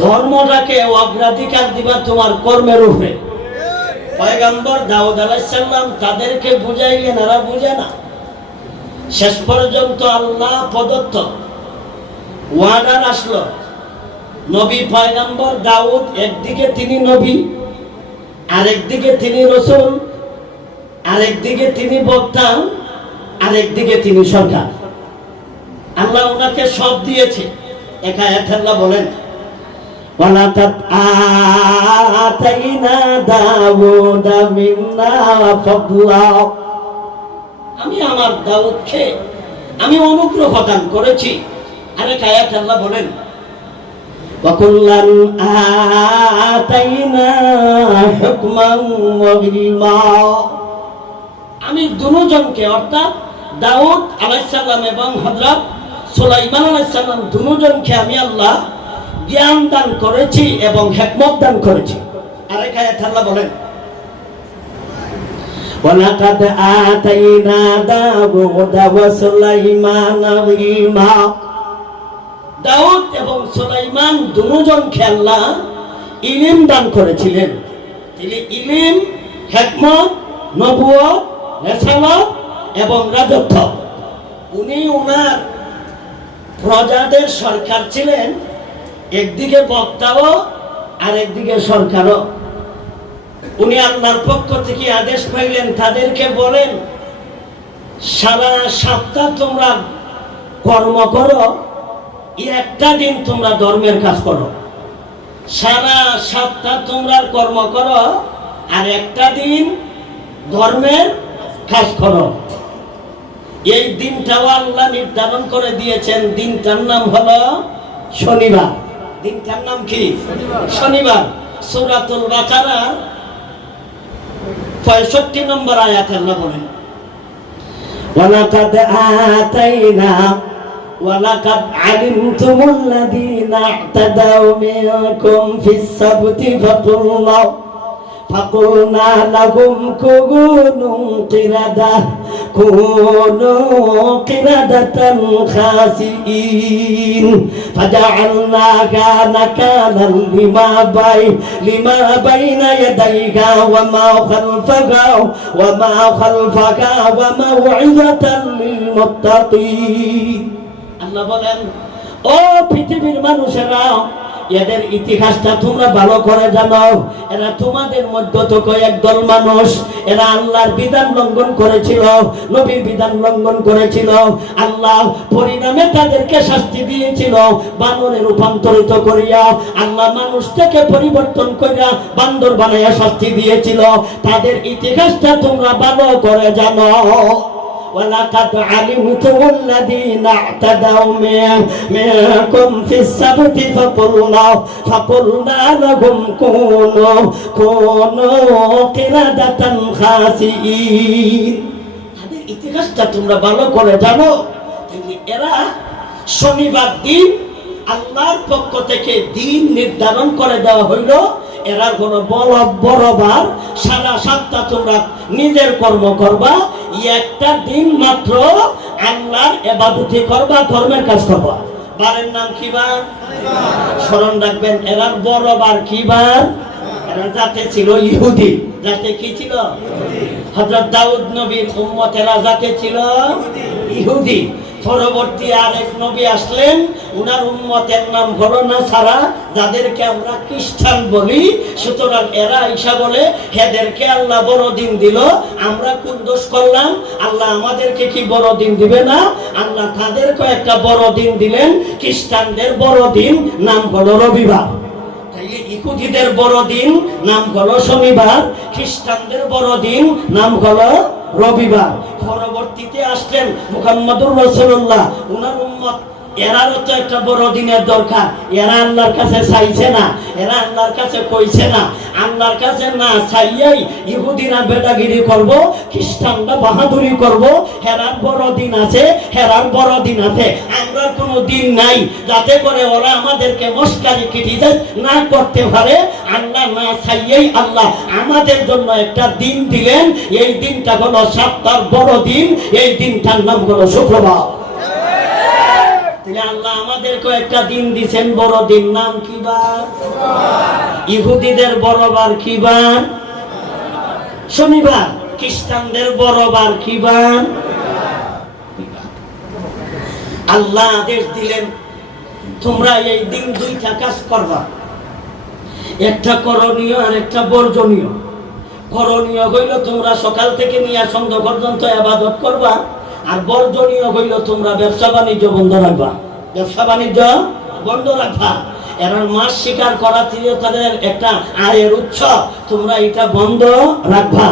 ধর্মটাকে অগ্রাধিকার দিবা তোমার কর্মের উপরে। পয়গম্বর দাউদ আলাইহিস সালাম তাদেরকে বুঝাইলেন, এরা বুঝে না। শেষ পর্যন্ত আল্লাহ প্রদত্ত ওয়ার্ডার আসলো। নবী পয়গম্বর দাউদ একদিকে তিনি নবী, আরেকদিকে তিনি রাসূল, আরেকদিকে তিনি বক্তা, আরেকদিকে তিনি সরকার। আল্লাহ ওনাকে সব দিয়েছে। এক আয়াতে আল্লাহ বলেন, ওয়ালাকাদ আতাইনা দাউদা মিন্না ফাদলা। আমি আমার দাউদকে আমি অনুগ্রহ দান করেছি। আরেক আয়াতে আল্লাহ বলেন, ওয়াকুল্লান আতাইনা হুকমান ওয়া ইলমা। আমি দুজনকে অর্থাৎ দাউদ আলাইহিস সালাম এবং হযরত সুলাইমান আলাইহিস সালাম দুজনকে আমি আল্লাহ জ্ঞান দান করেছি এবং হিকমত দান করেছি। আরেক আয়াতে আল্লাহ বলেন, ওয়ালাকাদ আতাইনা দাউদা ওয়া সুলাইমানা ইলমা। দাউদ এবং সুলাইমান দুজনকে আল্লাহ ইলম দান করেছিলেন। তিনি ইলম, হিকমত, নবুয়ত, রিসালাত এবং রাজত্ব। উনি ওনার প্রজাদের সরকার ছিলেন, একদিকে বক্তাও আর একদিকে সরকারও। উনি আল্লাহর পক্ষ থেকে আদেশ পাইলেন, তাদেরকে বলেন সারা সপ্তাহ তোমরা কর্ম করো, একটা দিন তোমরা ধর্মের কাজ করো। সারা সপ্তাহ তোমরা কর্ম করো আর একটা দিন ধর্মের কাজ করো। এই দিনটাও আল্লাহ নির্ধারণ করে দিয়েছেন। দিনটার নাম হলো শনিবার। দিনটার নাম কি? শনিবার। সূরাতুল বাকারা 65 নম্বর আয়াতে আল্লাহ বলেন, ওয়ালাকাদ আতাইনা ওয়ালাকাদ আলিমতুমুল্লাযীনা ইহতাদাউ মিনকুম ফিস সাবতি ফাকুলনা লাহুম কুনু কিরাদাতান খাসিইন ফাজআলনাহা নাকালান লিমা বাইনা ইয়াদাইহা ওয়া মা খালফাহা ওয়া মাউইযাতান লিল মুত্তাকিন। আল্লাহ বলেন, ও পৃথিবীর মানুষেরা, এদের ইতিহাসটা তোমরা ভালো করে জানো। এরা তোমাদের মধ্য থেকে একদল মানুষ, এরা আল্লাহর বিধান লঙ্ঘন করেছিল, নবীর বিধান লঙ্ঘন করেছিল। আল্লাহ পরিণামে তাদেরকে শাস্তি দিয়েছিল, বানরে রূপান্তরিত করিয়া। আল্লাহ মানুষ থেকে পরিবর্তন করিয়া বান্দর বানাইয়া শাস্তি দিয়েছিল। তাদের ইতিহাসটা তোমরা ভালো করে জানো। ওয়ালাকাদ আলিমতুমুল্লাযীনা ইহতাদাউ মিনকুম ফিস সাবতি ফাকুলনা লাহুম কুনু কিরাদাতান খাসিইন। তাদের ইতিহাসটা তোমরা ভালো করে জানো। এরা শনিবার দিন আল্লাহর পক্ষ থেকে দিন নির্ধারণ করে দেওয়া হইল। এরা কোনো বড় বার সারা সপ্তাহ তোমরা নিজের কর্ম করবা, একটা দিন মাত্র আল্লাহর ইবাদত করবা, ধর্মের কাজ করবা। বারের নাম কি বার? স্মরণ রাখবেন, এরা বড় বার কি বার? এরা জাতে ছিল ইহুদি। জাতে কি ছিল? হযরত দাউদ নবীর উম্মতেরা জাতে ছিল ইহুদি। পরবর্তী আরেক নবী আসলেন, উনার উম্মতের নাম হলো নাসারা, যাদেরকে আমরা খ্রিস্টান বলি। সুতরাং এরা ঈসা বলে, এদেরকে আল্লাহ বড় দিন দিল, আমরা কোন দোষ করলাম? আল্লাহ আমাদেরকে কি বড় দিন দিবে না? আল্লাহ তাদেরকে একটা বড় দিন দিলেন। খ্রিস্টানদের বড় দিন নাম হলো রবিবার। ইহুদিদের বড় দিন নাম হলো শনিবার, খ্রিস্টানদের বড় দিন নাম হলো রবিবার। পরবর্তীতে আসলেন মুহাম্মদুর রাসূলুল্লাহ, উনার উম্মত। এরারও তো একটা বড় দিনের দরকার। এরা আল্লাহর কাছে চাইছে না, এরা আল্লাহর কাছে কইছে না। আল্লাহর কাছে না চাইয়াই ইহুদিরা বেটাগিরি করব, খ্রিস্টানরা বাহাদুরি করব। হেরার বড় দিন আছে, হেরার বড় দিন আছে, আমরা কোনো দিন নাই, যাতে করে ওরা আমাদেরকে মস্কারি ক্রিটিসাইজ না করতে পারে। আল্লাহ না চাইয়াই আল্লাহ আমাদের জন্য একটা দিন দিলেন। এই দিনটা হলো সপ্তাহের বড় দিন। এই দিনটার নাম হলো শুক্রবার। তাহলে আল্লাহ আমাদেরকে একটা দিন দিছেন, বড় দিন, নাম কি বার? ইহুদিদের বড় বার কি বার? শনিবার। খ্রিস্টানদের বড় বার কি বার? আল্লাহ আদেশ দিলেন তোমরা এই দিন দুইটা কাজ করবা, একটা করণীয় আর একটা বর্জনীয়। করণীয় হইল তোমরা সকাল থেকে নিয়ে সন্ধ্যা পর্যন্ত ইবাদত করবা, আর বর্জনীয় হইল তোমরা ব্যবসা বাণিজ্য বন্ধ রাখবা। ব্যবসা বাণিজ্য বন্ধ রাখবা। এরা মাস শিকার করা তাদের একটা আয়ের উৎস, তোমরা এটা বন্ধ রাখবা।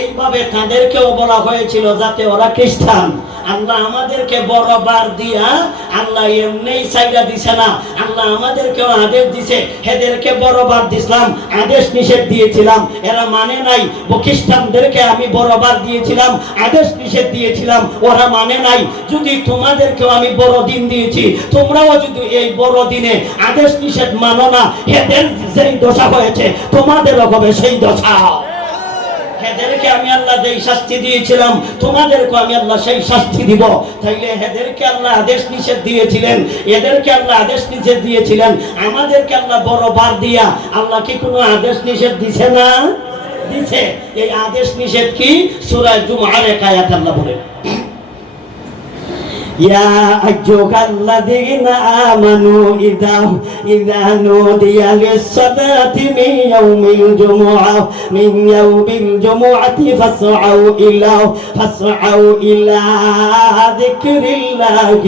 এইভাবে তাদেরকেও বলা হয়েছিল যাতে ওরা খ্রিস্টান। আল্লাহ আমাদেরকে বড় বার দিয়া আল্লাহ এমনি চাইরা দিছে না, আল্লাহ আমাদেরকেও আদেশ দিছে। এদেরকে বড় বার দিছিলাম, আদেশ নিষেধ দিয়েছিলাম, এরা মানে নাই। খ্রিস্টানদেরকে আমি বড় বার দিয়েছিলাম, আদেশ নিষেধ দিয়েছিলাম, ওরা মানে নাই। যদি তোমাদেরকেও আমি বড় দিন দিয়েছি, তোমরাও যদি এই বড় দিনে আদেশ নিষেধ মানো না, এদের যেই দশা হয়েছে তোমাদেরও হবে সেই দশা। এদেরকে আমি আল্লাহ যেই শাস্তি দিয়েছিলাম, তোমাদেরকে আমি আল্লাহ সেই শাস্তি দিব। তাইলে এদেরকে আল্লাহ আদেশ নিষেধ দিয়েছিলেন, এদেরকে আল্লাহ আদেশ নিষেধ দিয়েছিলেন, আমাদেরকে আল্লাহ বড় বার দিয়া আল্লাহ কি কোনো আদেশ নিষেধ দিছে না? দিছে। এই আদেশ নিষেধ কি? সূরা জুমআর এক আয়াত আল্লাহ বলেন, يا أيها الذين آمنوا إذا نودي للصلاة من يوم الجمعة فاسعوا إلى ذكر الله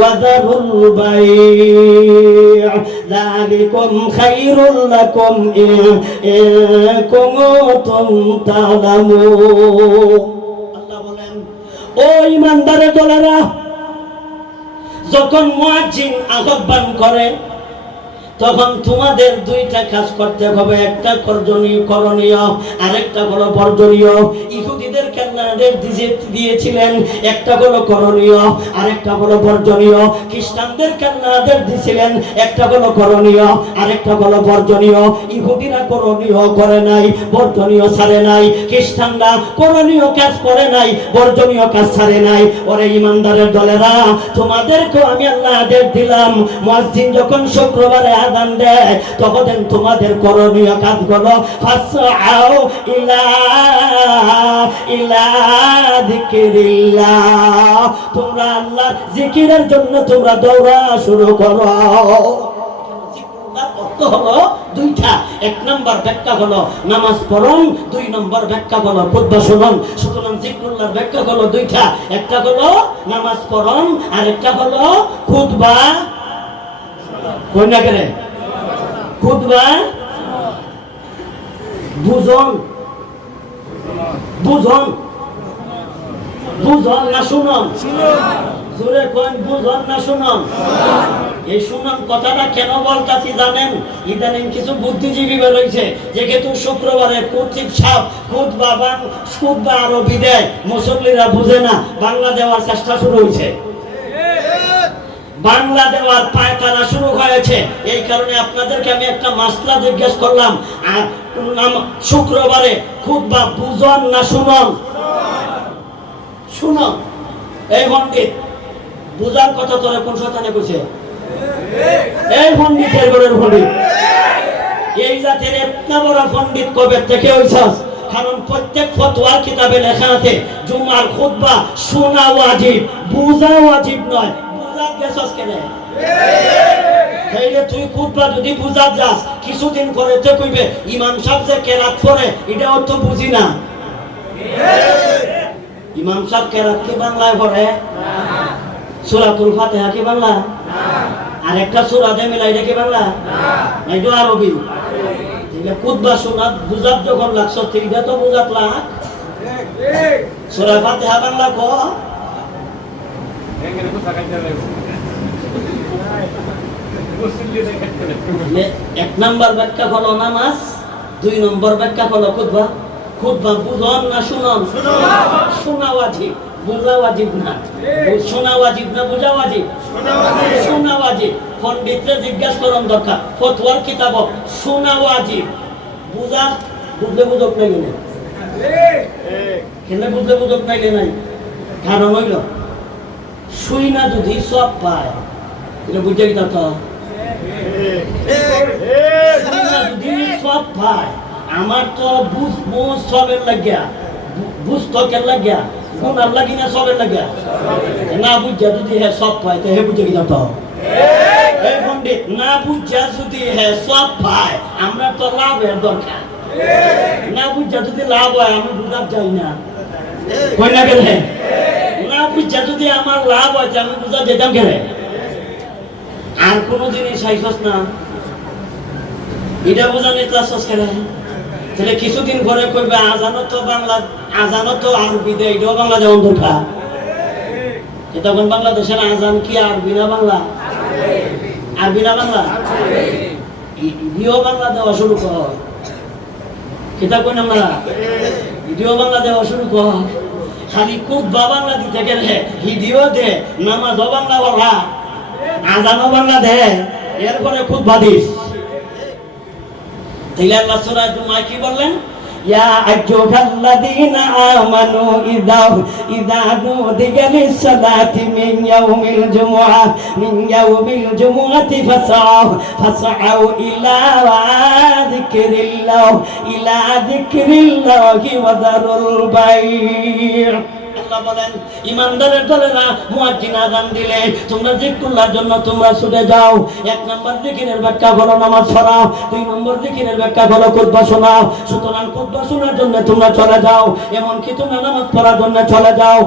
وذروا البيع ذلكم خير لكم إن كنتم تعلمون। ও ইমানদারের দলেরা, যখন মুয়াজ্জিন আহ্বান করে তখন তোমাদের দুইটা কাজ করতে হবে, একটা করণীয় আর একটা হলো বর্জনীয়। ইহুদিদেরকে আল্লাহ আদেশ দিয়েছিলেন, একটা হলো করণীয় আর একটা হলো বর্জনীয়। খ্রিস্টানদেরকে আল্লাহ আদেশ দিয়েছিলেন, একটা হলো করণীয় আর একটা হলো বর্জনীয়। ইহুদিরা করণীয় করে নাই, বর্জনীয় ছাড়ে নাই। খ্রিস্টানরা করণীয় কাজ করে নাই, বর্জনীয় কাজ ছাড়ে নাই। ওরে ইমানদারের দলেরা, তোমাদেরকেও আমি আল্লাহ আদেশ দিলাম, মুয়াজ্জিন যখন শুক্রবারে আযান দেয় তখন তোমাদের করণীয় কাজগুলো ফাসআউ ইলা যিকরিল্লাহ, তোমরা আল্লাহর জিকিরের জন্য তোমরা দৌড়া শুরু করো। অর্থ হলো দুইটা, এক নম্বর ব্যাখ্যা হলো নামাজ পড়ুন, দুই নম্বর ব্যাখ্যা হলো খুতবা শুনুন। সুতরাং জিকরুল্লাহর ব্যাখ্যা হলো দুইটা, একটা হলো নামাজ পড়ুন আর একটা হলো খুতবা। কোন না করে খুতবা বুঝুন, বুঝুন, বুঝুন না শুনুন? জোরে কোন বুঝুন না শুনুন? এই শুনুন কথাটা কেন বলতাছি জানেন? ইদানিং কিছু বুদ্ধিজীবী বেরোইছে যে কিন্তু শুক্রবারে কুচিত সাপ খুতবা আরবি দেয়, মুসল্লিরা বুঝে না, বাংলা দেওয়ার চেষ্টা শুরু হয়েছে, বাংলা দেওয়ার পায়তারা শুরু হয়েছে। এই কারণে আপনাদেরকে আমি একটা মাসলা জিজ্ঞেস করলাম, শুক্রবারে খুতবা বুঝুন না শুনুন? শুনুন। এই পণ্ডিত বুঝার কথা তোরে কোন শয়তানে কইছে? এই পণ্ডিতের ঘরের পণ্ডিত, এই জাতের এতনা বড় পণ্ডিত কবে থেকে হইছস? কারণ প্রত্যেক ফতোয়ার কিতাবে লেখা আছে জুমার খুতবা শোনা ওয়াজিব, বুঝা ওয়াজিব নয়। বুঝা গেছস কেন? তাইলে তুই খুতবা যদি বুঝা যাস, কিছুদিন পরে তো কইবে ইমাম সাহেব যে কেরাত পড়ে এটাও তো বুঝি না। ইমাম সাহেব কেরাত কি বাংলায় পড়ে? সূরাতুল ফাতিহা কি বাংলা? আর একটা সূরা দে মিলাই কি বাংলা? নাই তো আরবি। তাহলে খুতবা শোনা বুঝাত যখন লাগছ সেইটা তো বুঝাত লাগ। সূরা ফাতিহা বাংলা ক। এক নম্বর ব্যাখ্যা হলো নামাজ, দুই নম্বর ব্যাখ্যা হলো খুতবা। খুতবা বুঝুন না শুনুন? শোনা ওয়াজিব, বুঝা ওয়াজিব না। শোনা ওয়াজিব না বুঝা ওয়াজিব? শোনা ওয়াজিব। পণ্ডিতরা জিজ্ঞাসা করুন দরকার, ফতোয়ার কিতাব শোনা ওয়াজিব, বুঝা বুঝলে বুঝক নাই না। কেন বুঝলে বুঝক নাই নাই? কারণ হইল শুই না যদি সব পায় এটা বুঝে কি তো যদি সব পায় আমার তো বুঝবো সবের লাগিয়া বুঝতো কেন লাগিয়া গুনার লাগি না সবের লাগিয়া না বুঝা যদি হ্যাঁ সব পায় তো হে বুঝে কি তো এই পণ্ডিত না বুঝা যদি হ্যাঁ সব পায় আমরা তো লাভের দরকার না বুঝা যদি লাভ হয় আমি বুঝার যাই না কই না কেন না বুঝা যদি আমার লাভ হয় আমি বুঝা যেতাম কেন আর কোনো জিনিস আইসস না এটা বোঝা নেই ক্লাস কেন তাহলে কিছুদিন পরে কইবে আজানো তো বাংলা আজানো তো আরবি দেয় এটাও বাংলা যেমন দরকার তখন বাংলাদেশের আজান কি আরবি না বাংলা আরবি না বাংলা ভিডিও বাংলা দেওয়া শুরু কর কিতাব কই না ভিডিও বাংলা দেওয়া শুরু কর খালি খুব বাংলা দিতে গেলে ভিডিও দে নামাজ বাংলা বলা আজানো বাংলা দে এরপরে খুব বাদিস তাইলে আল্লাহ সূরা জুমা কি বললেন ইয়া আইয়ুহাল্লাযীনা আমানু ইযা নুদিয়া লিস-সালাতি মিন ইয়াউমিল জুমআতি ফাসআউ ইলা যিকরিল্লাহি ওয়া দারুল বাই'। আল্লাহ বলেন ইমানদারের দলেরা মুয়াজ্জিন আযান দিলে তোমরা জিকিরুল্লাহর জন্য তোমরা ছুটে যাও। এক নাম্বার জিকিরের ব্যাখ্যা হলো নামাজ পড়া, দুই নম্বর জিকিরের ব্যাখ্যা হলো খুতবা শোনা। সুতরাং খুতবা শোনার জন্য তোমরা চলে যাও, এমনকি তোমরা নামাজ পড়ার জন্য চলে যাও।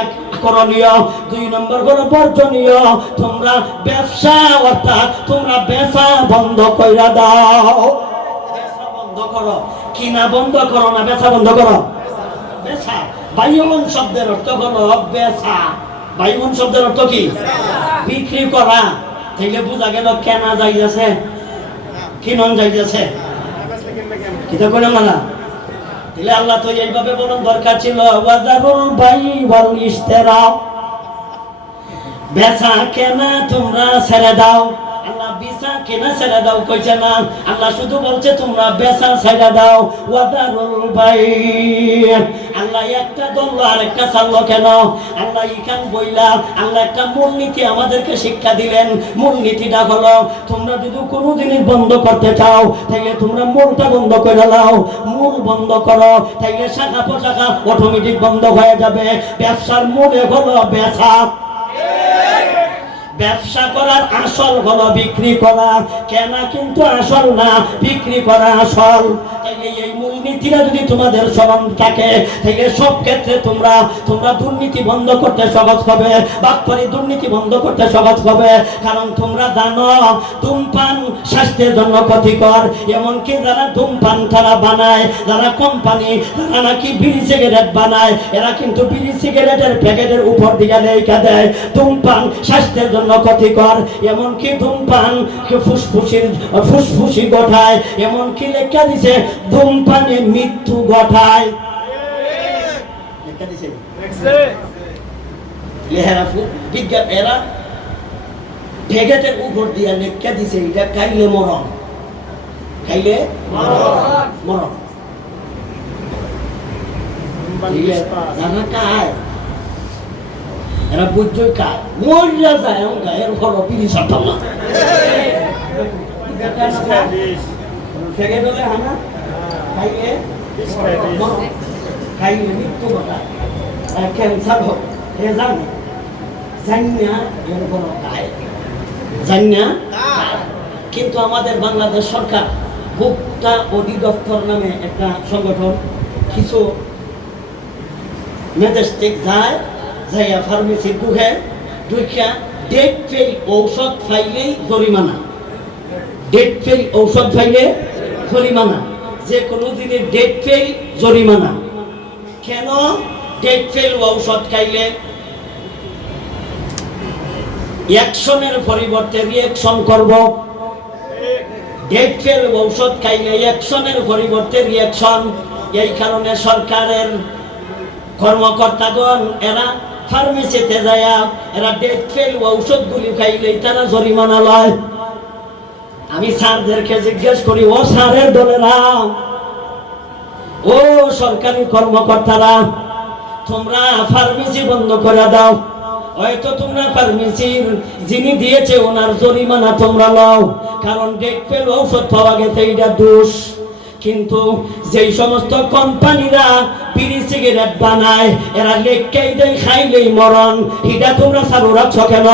এক করণীয়, দুই নম্বর হলো বর্জনীয়। তোমরা ব্যবসা অর্থাৎ তোমরা বেচা বন্ধ কইরা দাও। বেচা বন্ধ করো, কিনা বন্ধ করো না, বেচা বন্ধ করো। বেচা বাইয়ন শব্দের অর্থ হলো বেচা। বাইয়ন শব্দের অর্থ কি? বিক্রি করা। থেকে বোঝা গেল কেনা যাইতেছে, কিনন যাইতেছে, কিতা কইলাম না। তাহলে আল্লাহ তো এইভাবে বলার দরকার ছিল ওয়াজারুল বাই ওয়াল ইশতিরা, বেচা কেনা তোমরা ছেড়ে দাও। আল্লাহ বেচা কেনা ছেড়ে দাও কইছে না, আল্লাহ শুধু বলছে তোমরা বেচা ছেড়ে দাও। ওয়াদারুল বাই, আল্লাহ একটা দল আর একটা ছাড়লো কেন? আল্লাহ ইখান বইলা আল্লাহ একটা মূলনীতি আমাদেরকে শিক্ষা দিলেন। মূলনীতিটা হলো তোমরা যদি কোনো জিনিস বন্ধ করতে চাও তাহলে তোমরা মূলটা বন্ধ করে দাও। মূল বন্ধ করো তাইলে শাখা প্রশাখা অটোমেটিক বন্ধ হয়ে যাবে। ব্যবসার মূলে হলো বেচা। ব্যবসা করার আসল হলো বিক্রি করা, কেনা কিন্তু আসল না, বিক্রি করা আসল। তাইলে এই মূলনীতিটা যদি তোমাদের স্মরণ থাকে তাহলে সব ক্ষেত্রে তোমরা দুর্নীতি বন্ধ করতে সহজ হবে, বাটপারি দুর্নীতি বন্ধ করতে সহজ হবে। কারণ তোমরা জানো ধূমপান স্বাস্থ্যের জন্য ক্ষতিকর। এমনকি যারা ধূমপান তারা বানায়, যারা কোম্পানি তারা নাকি বিড়ি সিগারেট বানায়, এরা কিন্তু বিড়ি সিগারেটের প্যাকেটের উপর দিকে লেখা দেয় ধূমপান স্বাস্থ্যের জন্য ক্ষতিকর। এমনকি ধূমপান ফুসফুসি ঘটায়, এমনকি লেখা দিছে ধূমপানে মৃত্যু ঘটায়। লেখা দিছে এরা প্যাকেটের উপর দিয়ে লেখা দিছে এটা খাইলে মরণ, খাইলে মরণ। জানা কায় এরা বুঝছই কায় মরিয়া যায় গায়ের ঘর পিড়ি সারতাম না থেকে বলে হানা খাইলে খাইলে মৃত্যু ঘটায়, ক্যান্সার হোক এ জানে জান্না এর ঘর গায়ে জান্না। কিন্তু আমাদের বাংলাদেশ সরকার ভোক্তা অধিদপ্তর নামে একটা সংগঠন কিছু ম্যাজিস্ট্রেট যায় যাইয়া ফার্মেসি দুইটা ডেট ফেল ঔষধ ফাইলেই জরিমানা। ডেট ফেল ঔষধ ফাইলে জরিমানা, যে কোনো দিনের ডেট ফেল জরিমানা। কেন? ডেট ফেল ঔষধ খাইলে অ্যাকশনের পরিবর্তে রিঅ্যাকশন করব। ডেট ফেল ঔষধ খাইলে অ্যাকশনের পরিবর্তে রিঅ্যাকশন। এই কারণে সরকারের কর্মকর্তাগণ এরা ফার্মেসিতে যায়, এরা ডেট ফেল ঔষধগুলি খাইলেই তারা জরিমানা লয়। আমি স্যারদেরকে জিজ্ঞেস করি, ও স্যারের দলেরা, ও সরকারি কর্মকর্তারা, তোমরা ফার্মেসি বন্ধ করে দাও। হয়তো তোমরা ফার্মেসির যিনি দিয়েছে ওনার জরিমানা তোমরা লও, কারণ ডেট ফেল ঔষধ পাওয়া গেছে, এটা দোষ। কিন্তু যেই সমস্ত কোম্পানিরা বিড়ি সিগারেট বানায় এরা লেখকেই দেয় খাইলেই মরণ, এটা তোমরা চালু রাখছো কেন?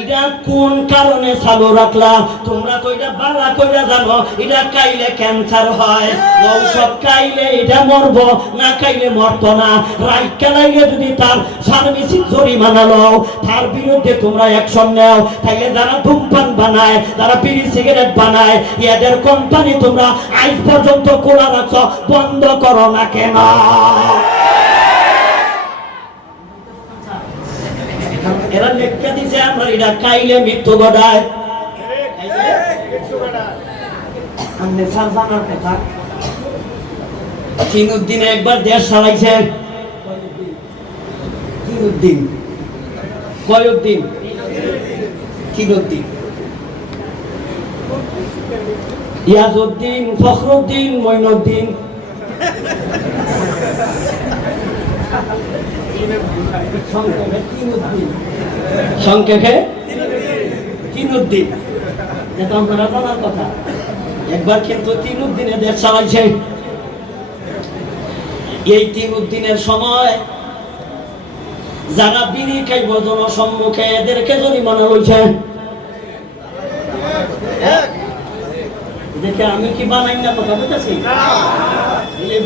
এটা কোন কারণে চালু রাখলা? তোমরা তো এটা বালা কইরা জানো এটা খাইলে ক্যান্সার হয়, ঔষধ খাইলে এটা মরবো, না খাইলে মরতো না। রাইকা লাইলে যদি তার ফার্মেসি জরিমানা লও, তার বিরুদ্ধে তোমরা অ্যাকশন নাও, তাইলে যারা ধূমপান বানায়, যারা বিড়ি সিগারেট বানায়, এদের কোম্পানি তোমরা আজ পর্যন্ত খোলা রাখছো, বন্ধ করো না কেন? এরা লেখা দিছে আমরা এটা খাইলে মৃত্যু ঘটায়। তিনুদ্দিন একবার দেশ চালাইছে, তিনুদ্দিন কয়ুদ্দিন, তিনুদ্দিন, ইয়াজউদ্দিন, ফখরুদ্দিন, মঈনুদ্দিন, সংক্ষেপে তিনুদ্দিন। এটা আপনারা জানার কথা। একবার কিন্তু তিনুদ্দিনে দেশ চালাইছে। এই তিনুদ্দিনের সময় যারা বিড়ি খাইব জনসম্মুখে এদেরকে জরিমানা হয়েছে। দেখে আমি কি বানাই না কথা বলতেছি?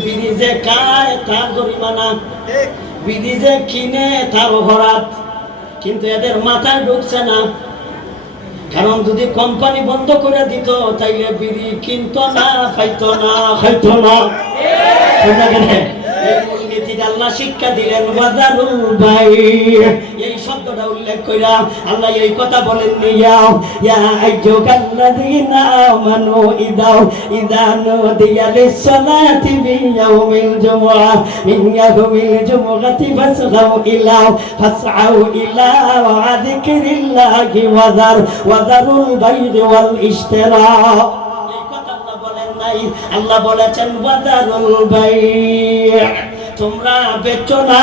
বিড়ি যে খায় তার জরিমানা, বিড়ি যে কিনে তার অপরাধ, কিন্তু এদের মাথায় ঢুকছে না। কারণ যদি কোম্পানি বন্ধ করে দিত তাইলে বিড়ি কিনতো না, খাইতো না, খাইতো না। আল্লাহ শিক্ষা দিলেন ওয়াদারুল বাই', এই শব্দটা উল্লেখ কইরা আল্লাহ এই কথা বলেননি, ইয়া আইয়ুহাল্লাযীনা আমানু ইযা নুদিয়া লিস-সালাতি মিন ইয়াউমিল জুমআতি ফাসআউ ইলা যিকরিল্লাহি ওয়াদারুল বাই' ওয়াল ইশতিরা। এই কথা আল্লাহ বলেন নাই, আল্লাহ বলেছেন ওয়াদারুল বাই', তোমরা বেচো না।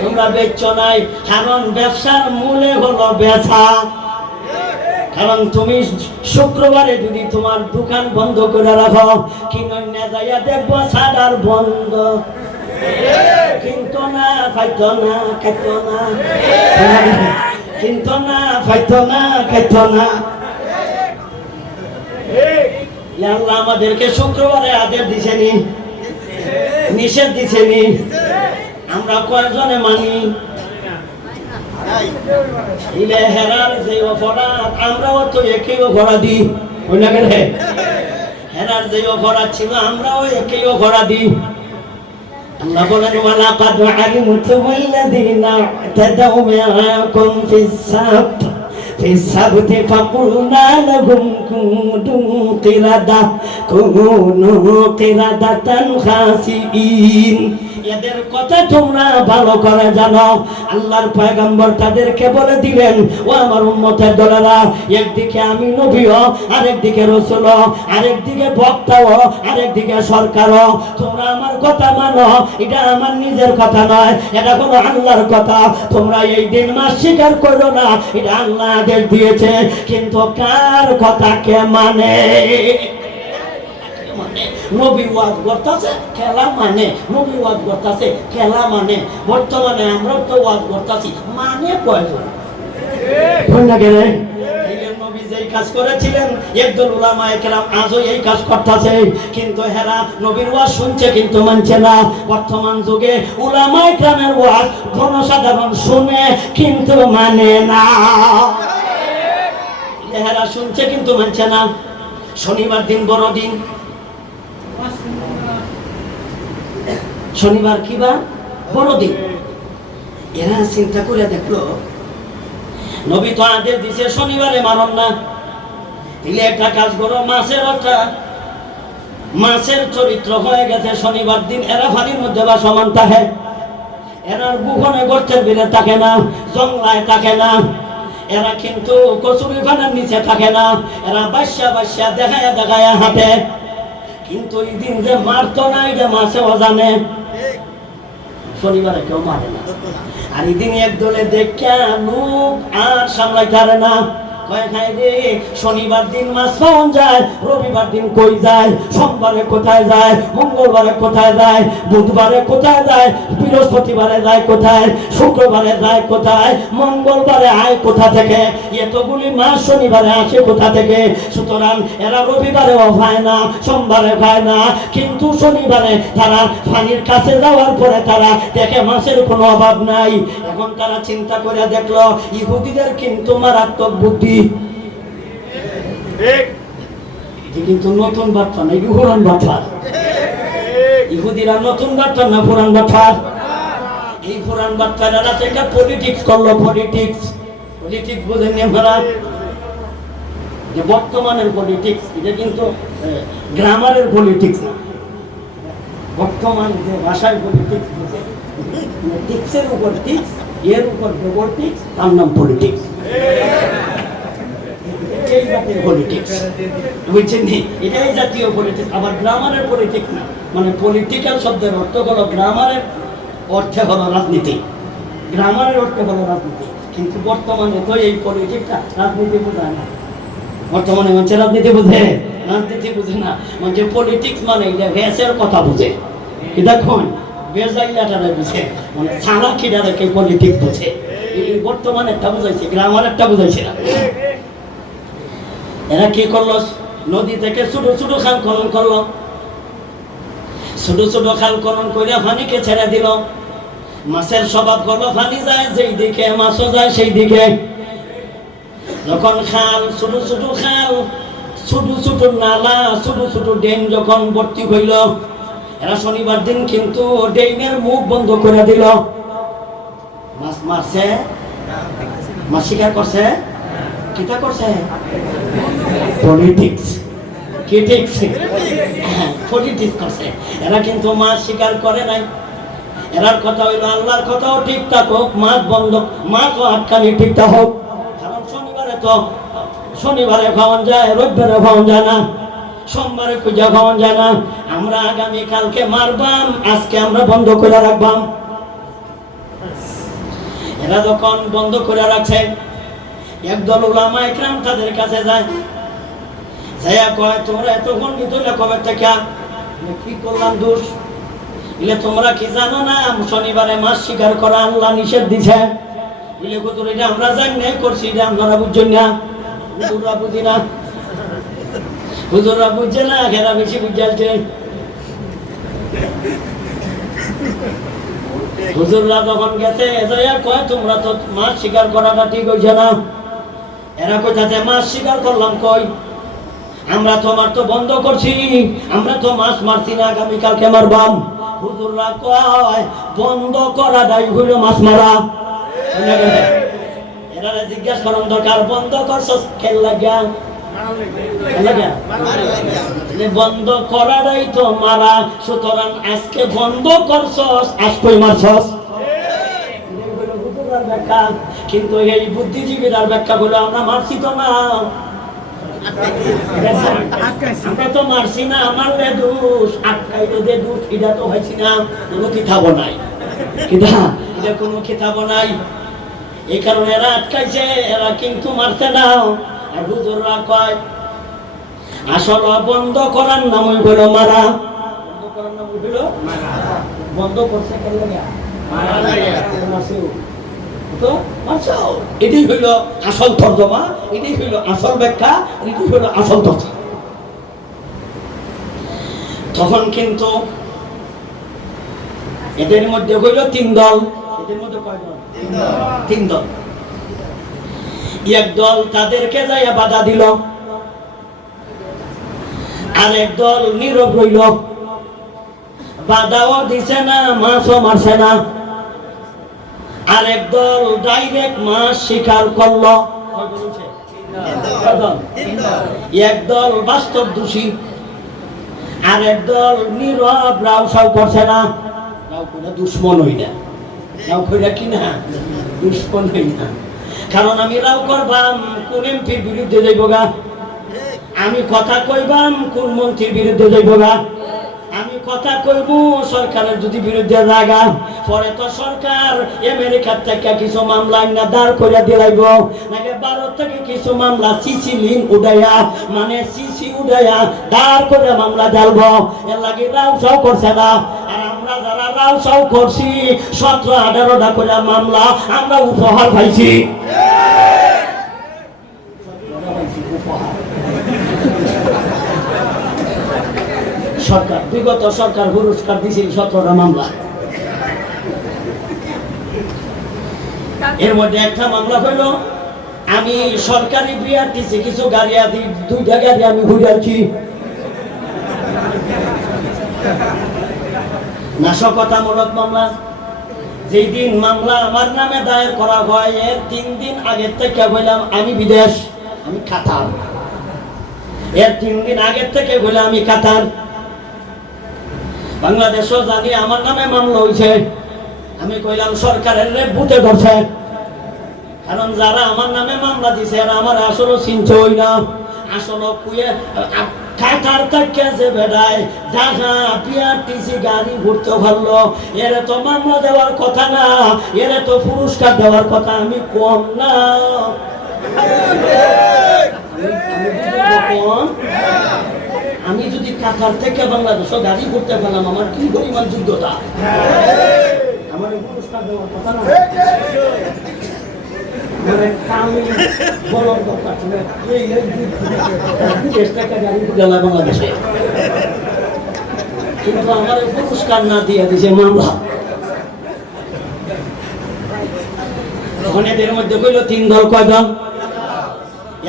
তোমরা বেচো নাই, কারণ ব্যবসার মূলে হলো বেচা। কারণ তুমি শুক্রবারে যদি তোমার দোকান বন্ধ করে রাখো, কিনে যাইয়া দেখবো সাদার বন্ধ, কিন্তু না খাইতো না, খাইতো না, কিন্তু না খাইতো না, খাইতো না। আল্লাহ আমাদেরকে শুক্রবারে আদেশ দিছেনি, নিষেধ দিছেনি, আমরা কয়জনে মানি? ইলে হেরার যে অপরাধ আমরাও তো একই অপরাধী, ওই না কেন? হেরার যে অপরাধ ছিল আমরাও একই অপরাধী। আল্লাহ বলেন ওয়ালাকাদ আলিমতুল্লাযীনা তাদাউ মিনকুম ফিস-সাবতি ফাকুলনা লাহুম কুনু কিরাদাতান খাসিইন। এদের কথা তোমরা ভালো করে জানো। আল্লাহর পয়গম্বর তাদেরকে বলে দিলেন, ও আমার উম্মতের দলেরা, একদিকে আমি নবীও, আরেকদিকে রাসূলও, আরেকদিকে বক্তাও, আরেকদিকে সরকারও। তোমরা আমার কথা মানো, এটা আমার নিজের কথা নয়, এটা হলো আল্লাহর কথা। তোমরা এই দিন মাস স্বীকার করো না, এটা আল্লাহ আদেশ দিয়েছে। কিন্তু কার কথা কে মানে? নবী ওয়াজ করতেছে খেলা মানে, নবী ওয়াজ করতেছে খেলা মানে। বর্তমানে আমরা তো ওয়াজ করতেছি মানে কয়জন? নবী যেই কাজ করেছিলেন একজন উলামায়ে কেরাম আজও এই কাজ করতেছে, কিন্তু হেরা নবীর ওয়াজ শুনছে কিন্তু মানছে না। বর্তমান যুগে উলামায়ে কেরামের ওয়াজ জনসাধারণ শুনে কিন্তু মানে না। হেরা শুনছে কিন্তু মানছে না। শনিবার দিন বড় দিন, শনিবার কি বার? বড়দিন। এরা চিন্তা করে দেখলো নবী তো আদেশ দিছে শনিবারে মারণ না, তাহলে একটা কাজ করো, মাছের চরিত্র হয়ে গেছে শনিবার দিন। এরা পানির মধ্যে বা সমান থাকে, এরা গুহনে গর্তের ভিতরে থাকে না, জংলায় থাকে না, এরা কিন্তু কচুরি ফানার নিচে থাকে না, এরা বাসা দেখায়া হাঁটে। কিন্তু এই দিন যে মারতো না এটা মাছেও জানে। শনিবারে কেউ মারে না। আর এদিন একদলে দেখা লোক আর সামলাইতে পারে না, কয় খাই রে শনিবার দিন মাছ পাওয়া যায়, রবিবার দিন কই যায়, সোমবারে কোথায় যায়, মঙ্গলবারে কোথায় যায়, বুধবারে কোথায় যায়, বৃহস্পতিবারে যায় কোথায়, শুক্রবারে যায় কোথায়, মঙ্গলবারে আয় কোথা থেকে, এতগুলি মাছ শনিবারে আসে কোথা থেকে? সুতরাং এরা রবিবারেও পায় না, সোমবারে পায় না, কিন্তু শনিবারে তারা পানির কাছে যাওয়ার পরে তারা দেখে মাছের কোনো অভাব নাই। এখন তারা চিন্তা করে দেখলো ইহুদিদের কিন্তু মারাত্মক বুদ্ধি। কিন্তু নতুন বার্তা না, পুরান বার্তা। ইহুদিরা নতুন বার্তা না পুরান বার্তা? এই পুরান বার্তারা একটা পলিটিক্স করলো। পলিটিক্স বুঝেননি আপনারা? যে বর্তমানের পলিটিক্স, এটা কিন্তু গ্রামারের পলিটিক্স না, বর্তমান যে ভাষায় পলিটিক্স বুঝে, টিক্সের উপর টিক্স, এর উপর ডবল টিক্স, তার নাম পলিটিক্স। এই জাতীয় পলিটিক্স বুঝছেন? এটাই জাতীয় পলিটিক্স। আবার গ্রামারের পলিটিক্স না, মানে পলিটিক্যাল শব্দের অর্থ হলো, গ্রামারের অর্থে হলো রাজনীতি, গ্রামারের অর্থে হলো রাজনীতি। কিন্তু বর্তমানে তো এই পলিটিক্সটা রাজনীতি বোঝায় না। বর্তমানে মানুষ রাজনীতি বুঝে, রাজনীতি বুঝে না। মানে পলিটিক্স মানে এটা ভেসের কথা বুঝে, এটা কোন বেজাইয়াটারে বুঝে, মানে সারা খিডারে পলিটিক্স বুঝে। এই বর্তমানে একটা বুঝাইছে, গ্রামারেরটা বুঝাইছে না। এরা কি করলো? নদী থেকে ছোট ছোট খাল খনন করলো, ছোট ছোট খাল খনন করে পানিকে ছেড়ে দিল। মাছের স্বভাব করলো পানি যায় যেই দিকে, মাছও যায় সেই দিকে। যখন খাল ছোট ছোট খাল, ছোট ছোট নালা, ছোট ছোট ড্রেন যখন ভর্তি হইল, এরা শনিবার দিন কিন্তু ড্রেনের মুখ বন্ধ করে দিল। মাছ মারছে, মাছ শিকার করছে, কিটা করছে? পলিটিক্স। কি ঠিক? পলিটিক্স করছে। এরা কিন্তু মাছ শিকার করে নাই। এরার কথা হইল আল্লাহর কথাও ঠিক থাকুক, মাছ বন্ধ, মাছও আটকানি ঠিকঠাক হোক। কারণ শনিবারে খাওয়ান যায়, রবিবারে খাওয়ান যায় না, সোমবারে পূজা খাওয়ান যায় না। আমরা আগামী কালকে মারবাম, আজকে আমরা বন্ধ করে রাখবাম। এরা যখন বন্ধ করে রাখছে, একদল উলামা ইকরাম তাদের কাছে যায়, যাইয়া কয় তোমরা এত গণ্ডিত কবে থেকে কি করলাম দোষ? বলে তোমরা কি জানো না শনিবারে মাছ শিকার করা আল্লাহ নিষেধ দিছে? বলে হুজুর এটা আমরা জানি না, করছি, এটা আপনারা বুঝছেন না। হুজুররা বুঝি না, হুজুররা বুঝছে না, এরা বেশি বুঝাচ্ছে। হুজুররা যখন গেছে কয় তোমরা তো মাছ শিকার করাটা ঠিক হয়েছে না। এরা কোথাতে মাছ শিকার করলাম? কই আমরা তো মার তো বন্ধ করছি, আমরা তো মাছ মারছি না, আগামীকালকে মারবাম। হুজুররা কয় বন্ধ করাটাই হইল মাছ মারা। এরা জিজ্ঞাসা করার দরকার, বন্ধ করছ খেল লাগিয়া? বন্ধ করাটাই তো মারা। সুতরাং আজকে বন্ধ করছস, আজকেই মারছস। কিন্তু এই বুদ্ধিজীবীরার ব্যাখ্যা বলে আমরা মারছি তো না, আমরা তো মারছি না, মারলে দোষ, আটকাইলে দে দোষ, এটা তো হয়েছি না, কোনো কিতাব নাই, এটা কোনো কিতাব নাই। এই কারণে এরা আটকাইছে, এরা কিন্তু মারছে না। আর হুজুররা কয় আসলে বন্ধ করার নাম হইল মারা। বন্ধ করার নাম হইল মারা। বন্ধ করছে কেন লাগা? মারা লাগা। তো মারছো, এটাই হইল আসল তর্জমা, এটাই হইল আসল ব্যাখ্যা, এটাই হইল আসল তর্জমা। তখন কিন্তু এদের মধ্যে হইল তিন দল। এদের মধ্যে কয় দল? তিন দল। এক দল তাদেরকে যাইয়া বাধা দিল, আর এক দল নীরব রইল, বাধাও দিছে না, মাছও মারছে না। আর এক দল ডাইরেক্ট মাছ শিকার করলো। এক দল বাস্তব দোষী, আর এক দল নীরব, রাউসাউ করছে না। রাউ করে দুশ্মন হই না, রাউ করে কি না দুশ্মন হই না। কারণ আমি রাও করবাম কোন এমপির বিরুদ্ধে যাইব গা, আমি কথা কইবাম কোন মন্ত্রীর বিরুদ্ধে যাইব গা, আমি কথা কইব সরকারের যদি বিরুদ্ধে লাগা পরে তো সরকার আমেরিকার থেকে কিছু মামলা না দাঁড় করে দিলাইব, নাকি ভারত থেকে কিছু মামলা সিসি লিন উড়াইয়া মানে সিসি উড়াইয়া দাঁড় করে মামলা ডালব। এর লাগে রাও সব করছে না। আর আমরা যারা রাও সব করছি 17-18টা করে মামলা আমরা উপহার পাইছি। সরকার বিগত সরকার পুরস্কার দিয়েছে 17টা মামলা। এর মধ্যে একটা মামলা হইল আমি সরকারি বিআরটিসি কিছু গাড়ি আদি 2টা গাড়ি আমি ঘুরেছি। নাশকতামূলক মামলা। যেই দিন মামলা আমার নামে দায়ের করা হয় এর 3 দিন আগের থেকে বললাম আমি বিদেশ, আমি কাতার। এর 3 দিন আগের থেকে বললাম আমি কাতার। বাংলাদেশও জানি আমার নামে মামলা হয়েছে। আমি কইলাম সরকারের বুথে ধরছে, কারণ যারা আমার নামে মামলা দিছে এরা আমার আসলে চিনছই না। আসলে কুয়ে কাতার থেকে যে বেড়ায় জাহা বিআরটিসি গাড়ি ঘুরতে পারলো, এরে তো মামলা দেওয়ার কথা না, এরে তো পুরস্কার দেওয়ার কথা। আমি কম না, আমি যদি কাতার থেকে বাংলাদেশ গাড়ি করতে পারলাম আমার কি পরিমাণ যোগ্যতা, আমার পুরস্কার দেওয়ার কথা না। বাংলাদেশে কিন্তু আমার পুরস্কার না দিয়ে দিছে মামলা। এদের মধ্যে কইল 3 দল। কয় দল?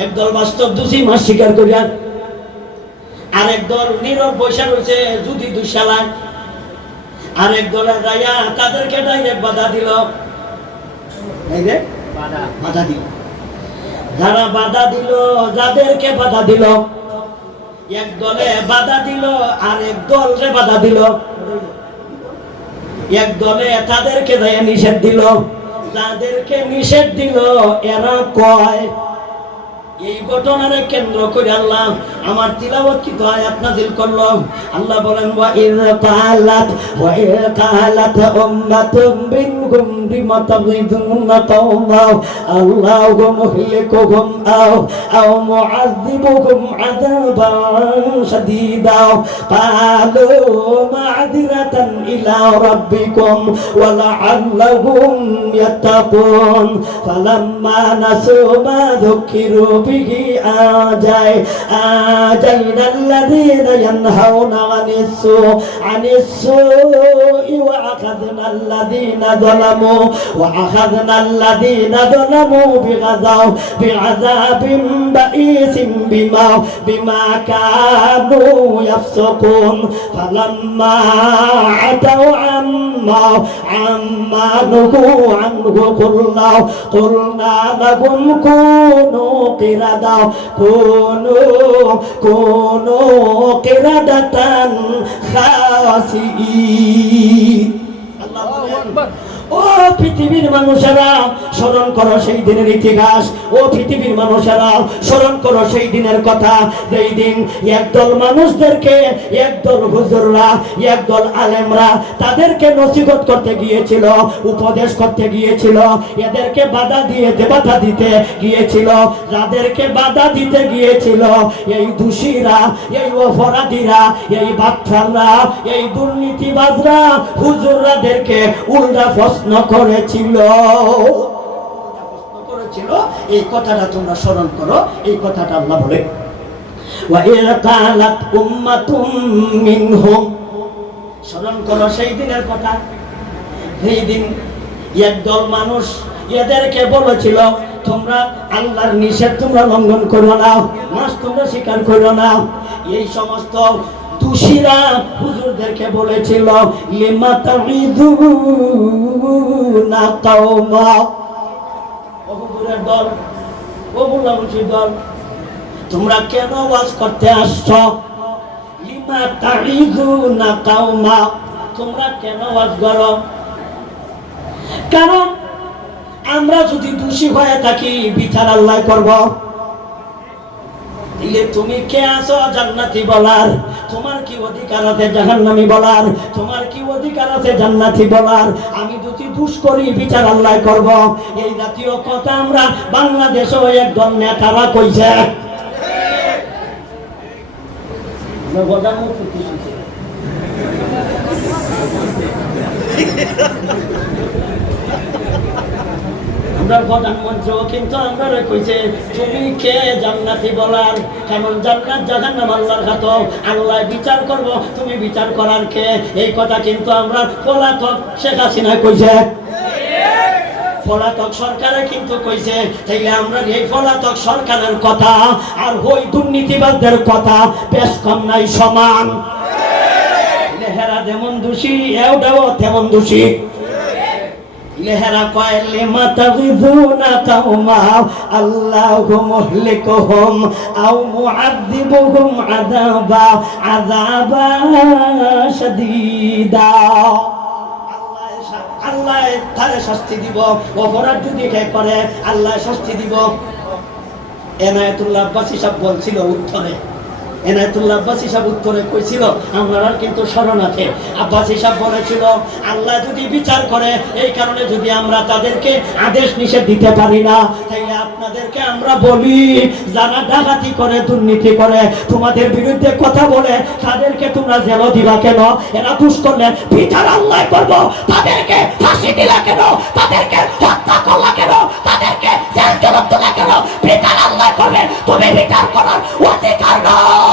এক দল বাস্তব দোষী মাস স্বীকার করিয়া, আরেক দল নীরব বৈশা রয়েছে যদি দুঃশালায়, আরেক দলের রায়া তাদেরকে ডাইরেক্ট বাধা দিল। বাধা দিল যারা বাধা দিল, যাদেরকে বাধা দিল, এক দলে বাধা দিল আরেক দলরে বাধা দিল। এক দলে তাদেরকে নিষেধ দিল, যাদেরকে নিষেধ দিল এরা কয় এই ঘটনারে কেন্দ্র করে আল্লাহ আমার তিলাওয়াত কি আয়াত নাযিল করলো। আল্লাহ বলেন ওয়া ইয কালাত উম্মাতুম মিনকুম বিমা তাগিদুনা কাওমা আল্লাহু মুহলিকুহুম আও মুআযিবুহুম আযাবান শাদীদা ক্বালু মা'যিরাতান ইলা রাব্বিকুম ওয়া লা'আল্লাহুম ইয়াত্তাকুন ফালাম্মা নাসু মা যুকিরু به آجينا الذين ينهون عن السوء وأخذنا الذين ظلموا بعذاب بئيس بما كانوا يفسقون فلما عتوا عما نهوا عنه قلنا لهم كونوا قردة خاسئين। ও পৃথিবীর মানুষেরা স্মরণ করো সেই দিনের ইতিহাস। ও পৃথিবীর মানুষেরা স্মরণ করো সেই দিনের কথা, যেই দিন একদল মানুষদেরকে একদল হুজুররা একদল আলেমরা তাদেরকে নসিহত করতে গিয়েছিল, উপদেশ করতে গিয়েছিল, এদেরকে বাধা দিতে গিয়েছিল। যাদেরকে বাধা দিতে গিয়েছিল এই দোষীরা, এই অপরাধীরা, এই বাটপাররা, এই দুর্নীতিবাজরা হুজুররাদেরকে উল্টা প্রশ্ন করেছিল। এই কথাটা তোমরা স্মরণ করো। এই কথাটা আল্লাহ বলে ওয়া ইয কালাত উম্মাতুম মিনহুম, স্মরণ করো সেই দিনের কথা। সেই দিন একদল মানুষ এদেরকে বলেছিল তোমরা আল্লাহর নিষেধ তোমরা লঙ্ঘন করো না, মাস তোমরা স্বীকার করো না। এই সমস্ত দোষীরা হুজুরদেরকে বলেছিল লিমা তাইদুনা কাওমা, ও হুজুরের দল, ও মুনাফিকের দল, তোমরা কেন ওয়াজ করতে আসছো? লিমা তাইদুনা কাওমা, তোমরা কেন ওয়াজ করো? কারণ আমরা যদি দোষী হয়ে থাকি বিচার আল্লাহ করব। দিলে তুমি কে আছো জান্নাতি বলার? তোমার কি অধিকার আছে জাহান্নামী বলার? তোমার কি অধিকার আছে জান্নাতি বলার? আমি যদি দোষ করি বিচার আল্লাহ করব। এই জাতীয় কথা আমরা বাংলাদেশেও একদল নেতারা কইছে। আমরা প্রধানমন্ত্রী কিন্তু আমরা কইছে তুমি কে জান্নাতি বলার? কেমন জান্নাত জাহান্নাম আল্লাহর হাতে, আল্লাহ বিচার করব, তুমি বিচার করার কে? এই কথা কিন্তু আমরা পলাতক শেখ হাসিনা কইছে, পলাতক সরকারে কিন্তু কইছে। তাইলে আমরা এই পলাতক সরকারের কথা আর ওই দুর্নীতিবাদদের কথা বেশ কম নাই, সমান। লেহেরা যেমন দোষী, এওটাও তেমন দোষী। লেহেরা কয় লিমা তাগিযুনা কাওমা আল্লাহু মুহলিকুহুম আও মুআযযিবুহুম আযাবা শাদীদা। আল্লাহ তারে শাস্তি দিব, অপরাধ যদি কে করে আল্লাহ শাস্তি দিব। এনায়েতুল্লাহ আব্বাসী সাহেব বলছিল উত্তরে, এনায়েতুল্লাহ আব্বাসী সাহেব উত্তরে কইছিল, আমরা কিন্তু স্মরণ আছে, আব্বাসী সাহেব বলেছিল আল্লাহ যদি বিচার করে, এই কারণে যদি আমরা তাদেরকে আদেশ নিষেধ দিতে পারি না, তাইলে আপনাদেরকে আমরা বলি যারা ডাকাতি করে, দুর্নীতি করে, তোমাদের বিরুদ্ধে কথা বলে, তাদেরকে তোমরা জেল দিবা কেন? এরা দুষ করলে বিচার আল্লাহ করব, তাদেরকে ফাঁসি দিলা কেন? তাদেরকে হত্যা করলা কেন? তাদেরকে জেল জবাব দিলা কেন? বিচার আল্লাহ করবে, তুমি বিচার করার অধিকার নাও।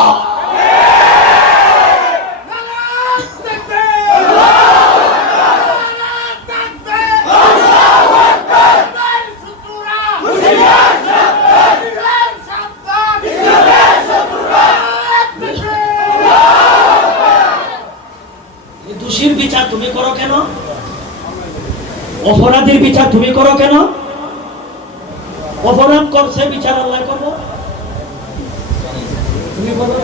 দোষীর বিচার তুমি করো কেন? অপরাধীর বিচার তুমি করো কেন? অপরাধ করছে বিচার আল্লাহ করবো, তুমি বলো।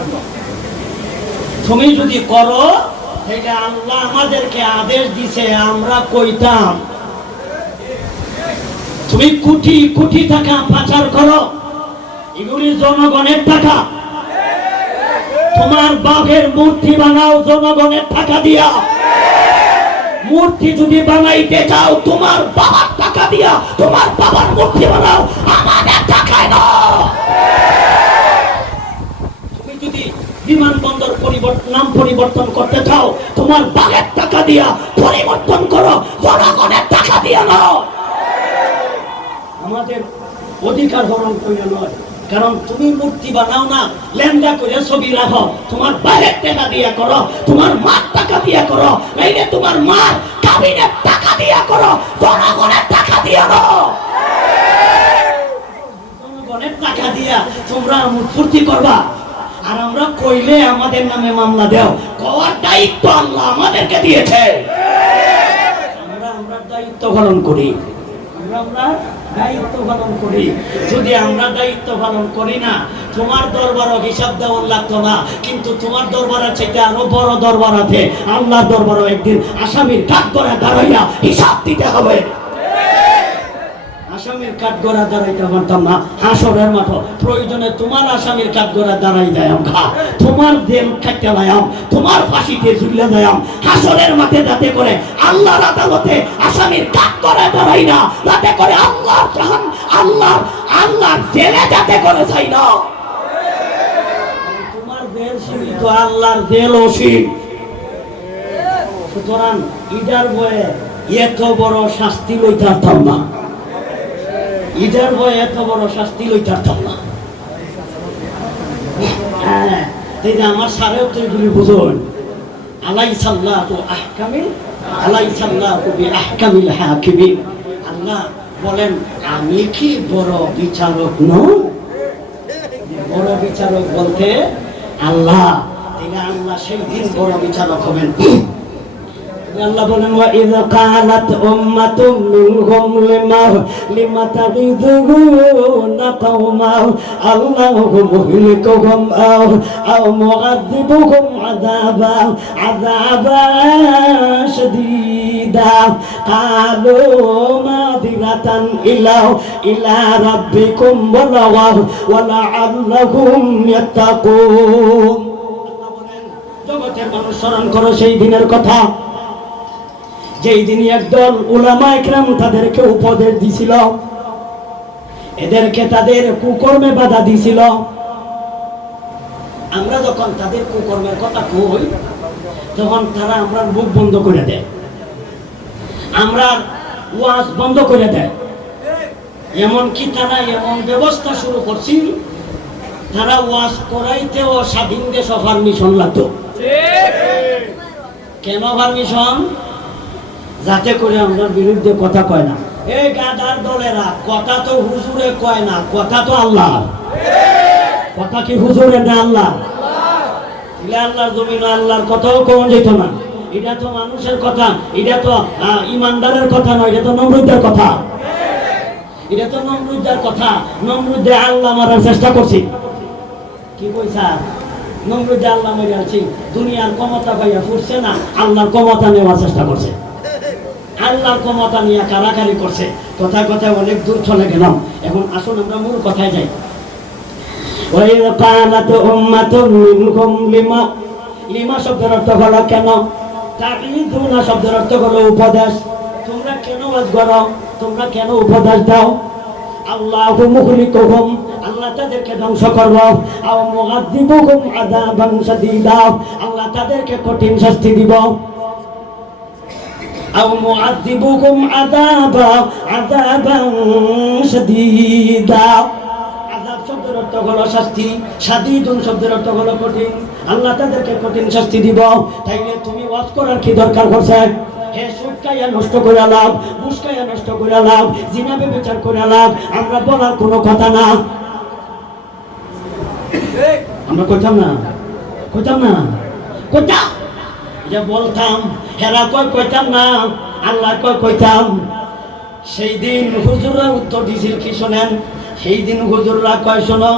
তুমি যদি করো তাহলে আল্লাহ আমাদেরকে আদেশ দিছে, আমরা কইতাম তুমি কোটি কোটি টাকা পাচার করো, এগুলি জনগণের টাকা। তোমার বাপের মূর্তি বানাও জনগণের টাকা দিয়া। মূর্তি যদি বানাইতে চাও তোমার বাবার টাকা দিয়া, তোমার বাবার মূর্তি বানাও, আমাদের টাকায় না। তুমি যদি বিমানবন্দর নাম পরিবর্তন করতে চাও, তোমার বাবার টাকা দিয়া পরিবর্তন করো, জনগণের টাকা দিয়া নাও। আমাদের অধিকার হরণ করে নয়, কারণ তুমি মূর্তি বানাও না, লেন্দা করে ছবি রাখো, তোমার বাইরের টাকা দিয়ে করো, তোমার মার টাকা দিয়ে করো, নাইলে তোমার মার কাবিনের টাকা দিয়ে করো, জনগণের টাকা দিয়ে নাও। জনগণের টাকা দিয়া তোমরা ফুর্তি করবা, আর আমরা কইলে আমাদের নামে মামলা দেও। কওয়ার দায়িত্ব আল্লাহ আমাদেরকে দিয়েছে, আমরা দায়িত্ব পালন করি, আমরা দায়িত্ব পালন করি। যদি আমরা দায়িত্ব পালন করি না, তোমার দরবারও হিসাব দেওয়ার লাগতো না, কিন্তু তোমার দরবারের চাইতে আরো বড় দরবার আছে, আল্লাহর দরবারও একদিন আসামির কাঠ করে দাঁড়াইয়া হিসাব দিতে হবে। আসামির কাঠ গড়া দাঁড়াইতে পারতাম না, হাসরের মাঠ প্রয়োজনে তোমার আসামির কাঠ গড়া দাঁড়াই যায়, তোমার দেল খাইতে লায়াম, তোমার ফাঁসিতে ঝুলে যায়াম হাসরের মাঠে, যাতে করে আল্লাহর আদালতে আসামির কাঠ গড়া দাঁড়াই না, যাতে করে আল্লাহর জাহান, আল্লাহর জেলে যাতে করে যাই না। তোমার জেল সীমিত, আল্লাহর জেল অসীম। সুতরাং ইদার বয়ে এত বড় শাস্তি লইতে পারতাম না, ইদার বয়ে এত বড় শাস্তি লইতে পারতাম না। হ্যাঁ, তাই যে আমার সারেও তো এগুলি বুঝুন, আলাইসাল্লাহু আহকামিল, আলাইসাল্লাহু বিআহকামিল হাকিমিন। আল্লাহ বলেন আমি কি বড় বিচারক নই? বড় বিচারক বলতে আল্লাহ, আল্লাহ সেই দিন বড় বিচারক হবেন। আল্লাহ বলেন وَإِذْ قَالَتْ أُمَّةٌ مِّنْهُمْ لِمَ تَعِظُونَ قَوْمًا اللَّهُ مُهْلِكُهُمْ أَوْ مُعَذِّبُهُمْ عَذَابًا شَدِيدًا সাদিদা কালু মাদিরাতান ইলা রাব্বিকুম ওয়ালা আল্লাহুম ইয়াত্তাকুন। জগতের মানুষ স্মরণ করো সেই দিনের কথা, যেই দিনই একদল উলামা ইকরাম তাদেরকে উপদেশ দিছিল, এদেরকে তাদের কুকর্মে বাধা দিছিল। আমরা যখন তাদের কুকর্মের কথা কই, তখন তারা আমরা মুখ বন্ধ করে দেয়, আমরা ওয়াজ বন্ধ করে দেয়। এমনকি তারা এমন ব্যবস্থা শুরু করছি, তারা ওয়াজ করাইতেও স্বাধীন দেশ পারমিশন লাগতো। কেন পারমিশন? যাতে করে আমরা বিরুদ্ধে কথা কয় না। এই গাদার দলেরা কথা তো হুজুরে কয় না, কথা তো আল্লাহ। কথা কি হুজুরে না আল্লাহ? আল্লাহর জমিন আল্লাহর কথাও কোন যেত না। এটা তো মানুষের কথা, এটা তো ইমানদারের কথা নয়, এটা তো নমরুদের কথা। এটা তো নমরুদের কথা। নমরুদে আল্লাহ মারার চেষ্টা করছি। কি কইছা? নমরুদে আল্লাহ মেরে আছি, দুনিয়ার ক্ষমতা পাইয়া ফুটছে না, আল্লাহর ক্ষমতা নেওয়ার চেষ্টা করছে। আল্লাহর ক্ষমতা নিয়ে কারাকারি করছে। কথায় কথায় অনেক দূর চলে গেলাম, এখন আসুন আমরা মূল কথায় যাই। ওয়াইল কালাত উম্মাতুম মিনকুম লিমা শব্দের অর্থ হলো কেন, তা'ইদুনা শব্দের অর্থ হলো উপদেশ। তোমরা কেন ওয়াজ করো, তোমরা কেন উপদেশ দাও? আল্লাহু মুহলিকুহুম, আল্লাহ তাদেরকে ধ্বংস করব। আও মুআযযিবুহুম আযাবান শাদীদা, আল্লাহ তাদেরকে কঠিন শাস্তি দিব। আও মুআযযিবুহুম আযাবান শাদীদা, আযাব শব্দের অর্থ হলো শাস্তি, শাদীদুন শব্দের অর্থ হলো কঠিন। আল্লাহ তাদেরকে কঠিন শাস্তি দিব। তাইলে তুমি ওয়াজ করার কি দরকার করছে? হে সুদ খাইয়া নষ্ট করে লাভ, ঘুষ খাইয়া নষ্ট করে লাভ, জিনা ব্যভিচার করে লাভ, আমরা বলার কোনো কথা না। আমরা কইতাম না, কইতাম না, কইতাম, এটা বলতাম। হেরা কয় কইতাম না, আল্লাহ কয় কইতাম। সেই দিন হুজুররা উত্তর দিছিল কি শোনেন? সেই দিন হুজুররা কয় শোনো,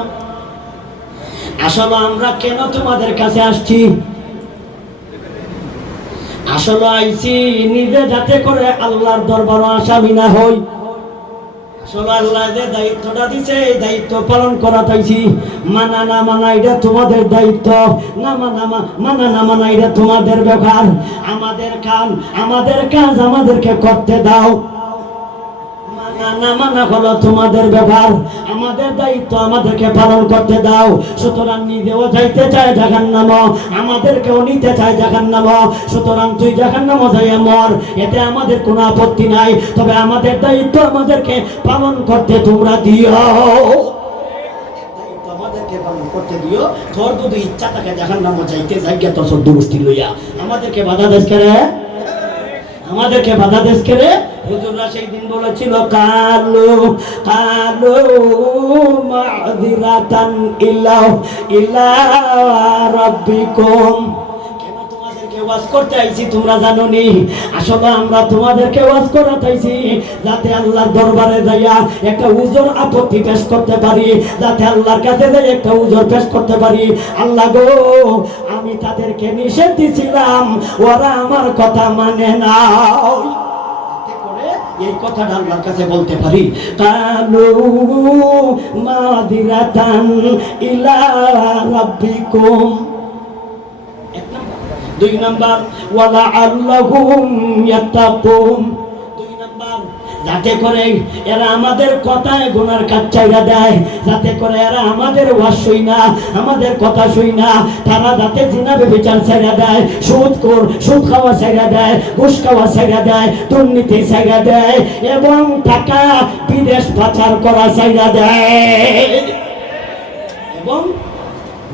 আসলে আমরা কেন তোমাদের কাছে আসছি? আসলে আইছি নিজে যাতে করে আল্লাহর দরবারে আসামি না হই। আসলে আল্লাহ যে দায়িত্বটা দিছে, এই দায়িত্ব পালন করা চাইছি। মানা না মানা এটা তোমাদের দায়িত্ব, না মানা না মানা এটা তোমাদের ব্যাপার। আমাদের কাজ আমাদেরকে করতে দাও। না মানা হলো তোমাদের ব্যাপার, আমাদের দায়িত্ব আমাদেরকে পালন করতে দাও। সুতরাং নিজেও যাইতে চায় জাহান্নাম, আমাদেরকেও নিতে চায় জাহান্নাম। সুতরাং তুই জাহান্নাম যাইয়া মর, এতে আমাদের কোনো আপত্তি নাই। তবে আমাদের দায়িত্ব আমাদেরকে পালন করতে তোমরা দিও, দায়িত্ব আমাদেরকে পালন করতে দিও। তোর যদি ইচ্ছা থাকে জাহান্নাম যাইতে, জায়গা তোর সদ্য গোষ্ঠী লইয়া আমাদেরকে বাধা দেশ করে, আমাদেরকে বাধা দেশ করে। হুজুররা সেই দিন বলেছিল কালু মাযিরাতান ইলা রাব্বিকুম। কেন তোমাদেরকে ওয়াজ করতে আইছি তোমরা জানো নি? আসলে আমরা তোমাদেরকে ওয়াজ করাতে আইছি যাতে আল্লাহর দরবারে যাইয়া একটা উজর আপত্তি পেশ করতে পারি, যাতে আল্লাহর কাছে যাই একটা উজর পেশ করতে পারি। আল্লাহ গো, আমি তাদেরকে নিষেধ দিছিলাম, ওরা আমার কথা মানে না। এই কথাটা আল্লাহর কাছে বলতে পারি। কালু মাযিরাতান ইলা রাব্বিকুম। এক নাম্বার। দুই নাম্বার, ওয়ালা আল্লাহুম ইয়াত্তাকুন। দুই নাম্বার, যাতে করে এরা আমাদের কথায় গুনার কাজ চাইরা দেয়, যাতে করে এরা আমাদের ওয়াজ শুই না, আমাদের কথা শুই না। তারা যাতে জিনা ব্যভিচার ছাইরা দেয়, সুদ খাওয়া ছাইরা দেয়, ঘুষ খাওয়া ছাইরা দেয়, দুর্নীতি ছাইরা দেয়, এবং টাকা বিদেশ পাচার করা ছাইরা দেয়, এবং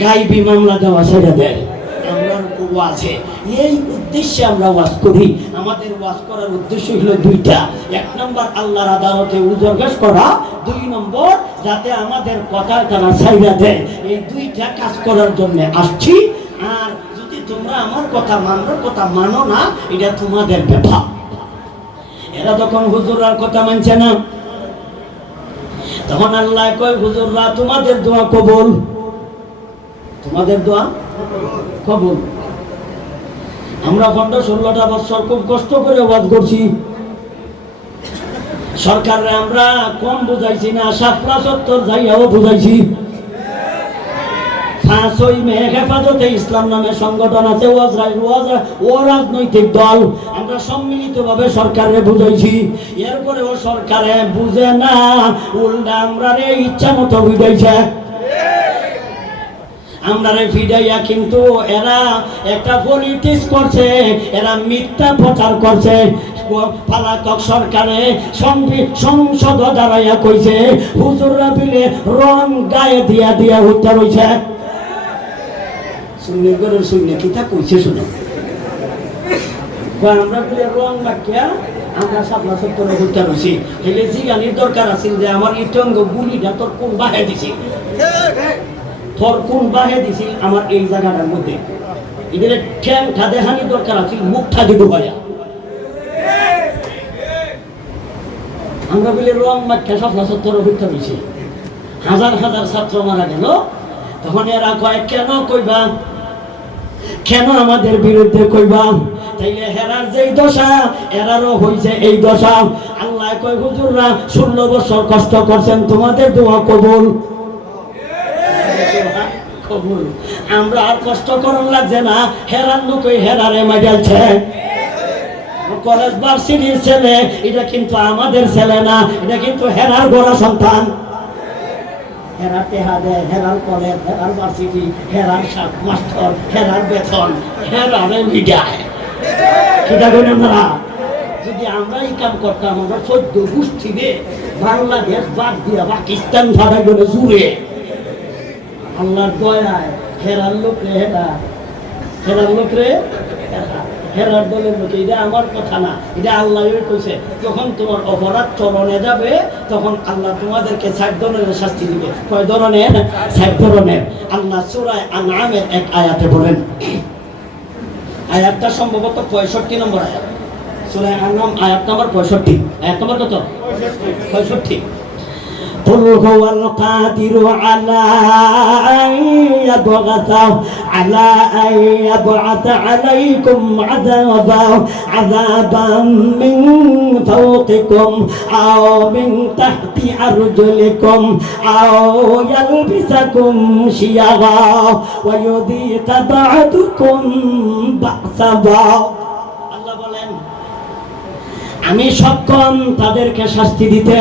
গায়বী মামলা দেওয়া ছাইরা দেয়। ওয়াজে এই উদ্দেশ্যে আমরা ওয়াজ করি। আমাদের ওয়াজ করার উদ্দেশ্য হলো দুইটা। এক নম্বর, আল্লাহর আদালতে উজর পেশ করা। দুই নম্বর, যাতে আমাদের কথা তারা ছাইরা দেয়। এই দুইটা কাজ করার জন্য আসছি। আর যদি তোমরা আমার কথা মানো না, এটা তোমাদের ব্যাপার। এরা যখন হুজুরার কথা মানছে না, তখন আল্লাহ কয়, হুজুররা তোমাদের দোয়া কবুল, তোমাদের দোয়া কবুল। আমরা 15-16টা বছর খুব কষ্ট করে ওয়াজ করছি। সরকারে আমরা কম বুঝাইছি না, শাপলা চত্বর যাইয়াও বুঝাইছি। 5ই মে হেফাজতে ইসলাম নামে সংগঠন আছে, ও রাজনৈতিক দল, আমরা সম্মিলিতভাবে সরকারে বুঝাইছি। এরপরেও সরকারে বুঝে না, উল্টা আমরা ইচ্ছা মতো বুঝাইছে। আমরা ফিডাইয়া কিন্তু এরা একটা পলিটিক্স করছে, এরা মিথ্যা প্রচার করছে। পলাতক সরকারে সংসদ দাঁড়াইয়া কইছে হুজুররা বিলে রং গায়ে দিয়া দিয়া হত্যা রয়েছে। শুনে করে শুনে কিতা কইছে শুনে আমরা বিলে রং বাক্যা আমরা শাপলা চত্বরে হত্যা রয়েছি। হেলে জিজ্ঞানির দরকার আছে যে আমার ইটঙ্গ গুলিটা তোর কোন বাহে দিছি, তোর কোন বাহে দিছি আমার এই জায়গাটার মধ্যে। এদের ঠ্যাংটা দেখানির দরকার আছে, মুখটা দিব ভাইয়া। আমরা বলি রং মাঠে শাপলা চত্বরে হত্যা হয়েছে, হাজার হাজার ছাত্র মারা গেল। তখন এরা কয় কেন কইবা, কেন আমাদের বিরুদ্ধে কইবা? তাইলে হেরার যেই দশা এরারও হইছে এই দশা। আল্লাহ কয় হুজুররা 16 বছর কষ্ট করছেন, তোমাদের দোয়া কবুল। আমরা আর কষ্ট করার লাগছে না, হেরার লোক ওই হেরারে মাইডালছে। কলেজ ভার্সিটির ছেলে, এটা কিন্তু আমাদের ছেলে না, এটা কিন্তু হেরার গোড়া সন্তান। হেরার টেহা দেয়, হেরার কলেজ, হেরার ভার্সিটি, হেরার মাস্টার, হেরার বেতন, হেরারে মিডায়। কিটা করেন আমরা? যদি আমরা এই কাম করতাম, আমরা 14 গোষ্ঠীরে বাংলাদেশ বাদ দিয়া পাকিস্তান ভাড়া করে জুড়ে আল্লাহর দয়ায় হেরার লোক রে হেরা, হেরার লোক রে হেরার দলের লোক। এটা আমার কথা না, এটা আল্লাহ কইছে। যখন তোমার অপরাধ চরণে যাবে তখন আল্লাহ তোমাদেরকে 4 ধরনের শাস্তি দিবে। কয় ধরনের? 4 ধরনের। আল্লাহ সূরা আনআমের এক আয়াতে বলেন, আয়াতটা সম্ভবত 65 নম্বর আয়াত। সূরা আনআম আয়াত নম্বর 65। আয়াত নম্বর কত? 65। قل هو القادر على أن يبعث عليكم عذابا من فوقكم أو من تحت أرجلكم أو يلبسكم شيعا ويذيق بعضكم بأس بعض। আল্লাহ বলেন আমি সক্ষম তাদেরকে শাস্তি দিতে।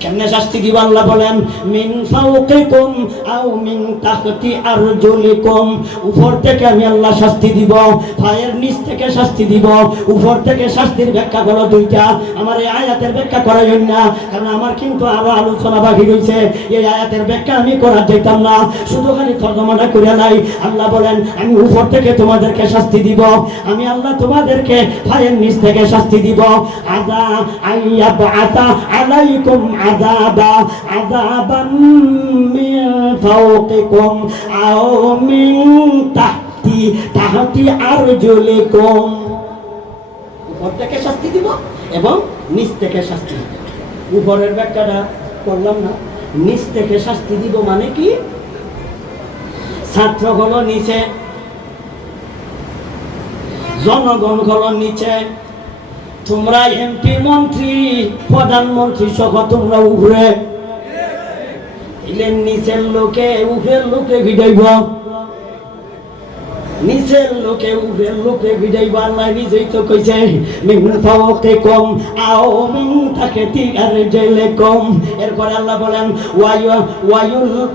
কেমনে শাস্তি দিব? আল্লাহ বলেন মিন ফাওকিকুম আও মিন তাহতি আরজুলিকুম, উপর থেকে আমি আল্লাহ শাস্তি দিব, পায়ের নিচ থেকে শাস্তি দিব। উপর থেকে শাস্তির ব্যাখ্যা হলো 2টা। আমার এই আয়াতের ব্যাখ্যা করা যায় না, কারণ আমার কিন্তু আরো আলোচনা বাকি রয়েছে। এই আয়াতের ব্যাখ্যা আমি করা যেতাম না, শুধু খালি তর্জমাটা করে নাই। আল্লাহ বলেন আমি উপর থেকে তোমাদেরকে শাস্তি দিব, আমি আল্লাহ তোমাদেরকে পায়ের নিচ থেকে শাস্তি দিব। আযা আইয়াবআতা আলাইকুম আযাবান মিন ফাওকিকুম আও মিন তাহতি আরজুলিকুম, উপর থেকে শাস্তি দিব এবং নিচ থেকে শাস্তি দিব। উপরের ব্যাখ্যাটা করলাম না, নিচ থেকে শাস্তি দিব মানে কি? ছাত্র হলো নিচে, জনগণ হলো নিচে, তোমরা এমপি মন্ত্রী প্রধানমন্ত্রী সহ তোমরা উপরে। নিচের লোকে উপরের লোকে ভিড়াইব, নিচের লোকে উপরের লোকে ভিড়াইব। আল্লাহ নিজেই তো কইছে মিন ফাওকিকুম আও মিন তাহতি আরজুলিকুম। এরপরে আল্লাহ বলেন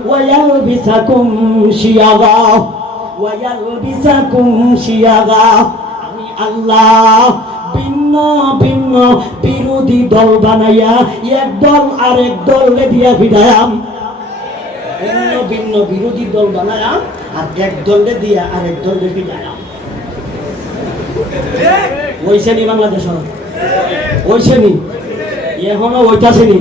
ওয়ায়ালবিসাকুম শিয়াগা, আমি আল্লাহ ভিন্ন ভিন্ন বিরোধী দল বানাইয়া এক দল আরেক দলে দিয়া ভিড়ায়াম। ভিন্ন ভিন্ন বিরোধী দল বানায়াম আর এক দলে দিয়া আরেক দলে ভিড়ায়াম। ওইছেনি বাংলাদেশ, ওইছেনি, এখনো ওইটাছেনি।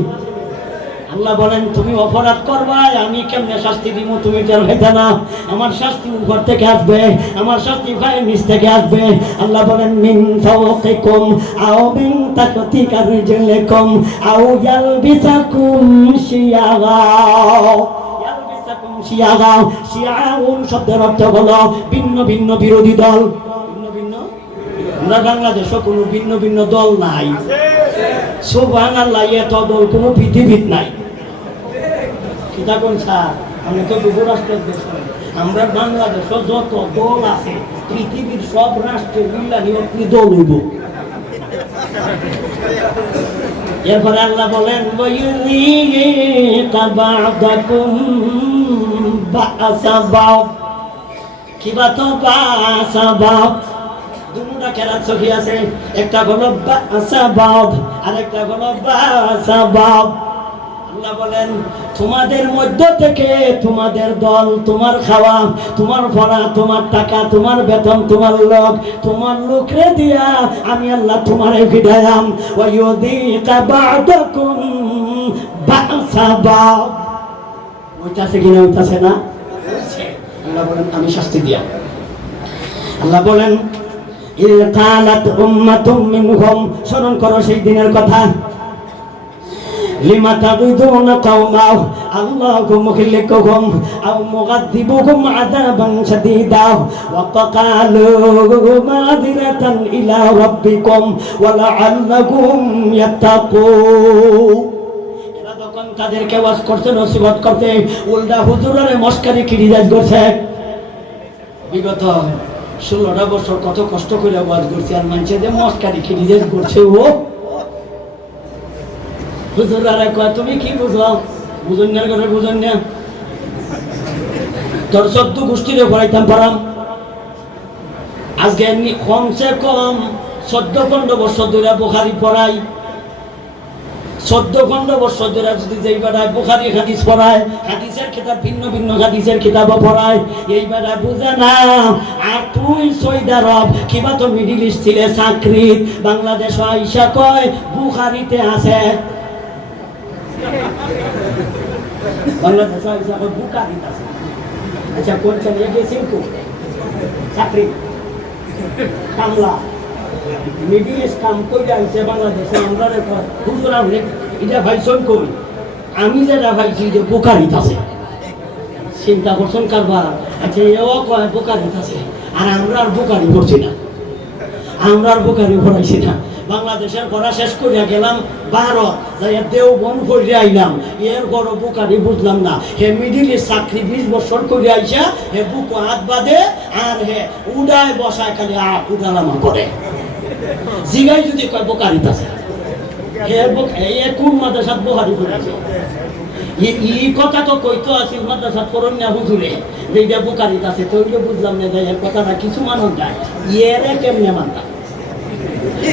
আল্লাহ বলেন তুমি অপরাধ করবা, আমি কেমনে শাস্তি দিব তুমি টের পাইতা না। আমার শাস্তি উপর থেকে আসবে, আমার শাস্তি পায়ের নিচ থেকে আসবে। আল্লাহ বলেন মিন ফাওকিকুম আও মিন তাহতি আরজুলিকুম আও ইয়ালবিসাকুম শিয়াগা। শিয়াগাও, শিয়াউন শব্দের অর্থ হলো ভিন্ন ভিন্ন বিরোধী দল। ভিন্ন ভিন্ন, আমরা বাংলাদেশে কোনো ভিন্ন ভিন্ন দল নাই। সুবহানাল্লাহ, এত দল কোনো পৃথিবীত নাই। কিতা কোন স্যার, আমি তো যুবরাষ্ট্রের দেশ, আমরা বাংলাদেশে যত দল আছে পৃথিবীর সব রাষ্ট্রে মিল্লানি দল হইব। এরপরে আল্লাহ বলেন কিবা তো দুটা কেরাত সহি আছে, একটা হলো বাসাবাব আর একটা হলো বাসাবাব। আল্লাহ বলেন তোমাদের মধ্য থেকে তোমাদের দল, তোমার খাওয়া, তোমার পড়া, তোমার টাকা, তোমার বেতন, তোমার লোক, তোমার লোকরে দিয়া আমি আল্লাহ তোমারে ফিরাইলাম। ওয়ায়ুদিকা বা'দাকুম বা'সাবাব। ওইটাছে কিনা, ওইটাছে না? আল্লাহ বলেন আমি শাস্তি দিয়া। আল্লাহ বলেন ইয কালাত উম্মাতুম মিনহুম, স্মরণ করো সেই দিনের কথা। লিমা তাগুদুনা কওমাও আল্লাহু মুহলিকুহুম আও মুগাদ্দিবুহুম আযাবান শাদীদা ওয়া ক্বালু মাযিরাতান ইলা রাব্বিকুম ওয়া লাআল্লাকুম ইয়াত্তাকুন। এরা যখন তাদেরকে ওয়াজ করতে, নসিহত করতে, উল্টা হুজুরের মস্কারি কিরিয়াজ করছে। বিগত 16টা বছর কত কষ্ট করে ওয়াজ করছি, আর মানুষের মস্কারি কিরিয়াজ করছে। ও হুজুররা কয় তুমি কি বুঝো, বুঝুন না করে বুঝুন না, তোর 14 গোষ্ঠীরে পড়াইতাম পারাম। আজকে কমসে কম 14-15 বছর ধরে বুখারী পড়াই। 14-15 বছর ধরে যদি যেই বেড়ায় বুখারী হাদিস পড়ায়, হাদিসের কিতাব ভিন্ন ভিন্ন হাদিসের কিতাবও পড়ায়, এই বেড়ায় বুঝে না। আর তুই সৌদি আরব কিবা তো মিডিল ইস্ট ছিলে চাকরি, বাংলাদেশ আইসা কয় বুখারীতে আছে। বাংলাদেশ আইসা কয় বুখারীতে আছে। আচ্ছা কোন চালিয়ে গেছেন কো চাকরি কামলা মিডিল ইস্ট কাম করে আইসে বাংলাদেশে। আমরা হুজুর আপনি এটা ভাইসন কই, আমি যেটা ভাইছি যে বুখারীতে আছে। চিন্তা করছেন কারবার? আচ্ছা এও কয় বুখারীতে আছে, আর আমরা আর বুখারী পড়ছি না, আমরা আর বুখারী পড়াইছি না। বাংলাদেশের পড়া শেষ করিয়া গেলাম ভারত, যাই দেওবন করে আইলাম, এর বড় বুখারী বুঝলাম না। হে মিডিল ইস্ট চাকরি 20 বছর করে আইসা হে বুক হাত বাঁধে আর হে উড়ায় বসায় খালি উঠালামা করে। জিগাই যদি কয় বুখারীতে আছে, হে কোন মাদ্রাসাত বুখারী পড়েছে? এই কথা তো কইতো আছিল মাদ্রাসাত পড়ন না হুজুরে, যে এটা বুখারীতে আছে। তো বুঝলাম না এর কথাটা কিছু মানুষ যায়, এরে কেমনে মানতাম,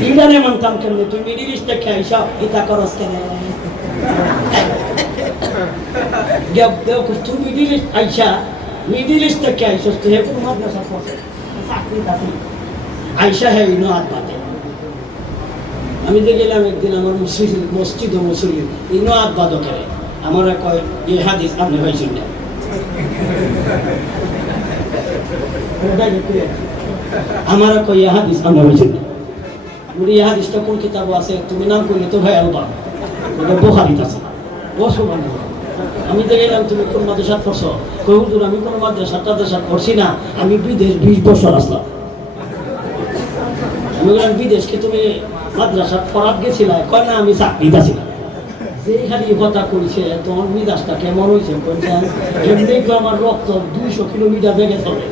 ইদারে মানতাম কেমনে? তুই মিডিল ইস্ট থেকে আইসা ইতা করস কেন? তুই মিডিল ইস্ট আইসা, মিডিল ইস্ট থেকে আইসস, তুই কোন মাদ্রাসাত পড়ছে চাকরি তাকরি আইসা হে ইনো হাত বাঁধে। আমি যে গেলাম একদিন আমার মসজিদ মুসলিম ইনো হাত বাঁধো করে, আমার কয় এই হাদিস আপনি হয়েছেন না। আমার কয় এই হাদিস আপনি হয়েছেন না। বলি এই হাদিসটা কোন কিতাব আছে? তুমি নাম করলে তো ভাই আলবা, এটা বুখারীতে আছে। ও সুবহানাল্লাহ। আমি যে গেলাম তুমি কোন মাদ্রাসাত পড়ছো? কই হুজুর আমি কোন মাদ্রাসাত পড়ছি না, আমি বিদেশ 20 বছর আসলাম। আমি বললাম বিদেশকে তুমি মাদ্রাসাত পড়াত গেছিলা? কয় না আমি চাকরিতে ছিলাম। যে খালি কথা কইছে তোমার মিজাজটা কেমন হয়েছে? এমনি তো আমার রক্ত 200 কিলোমিটার বেগে চলে,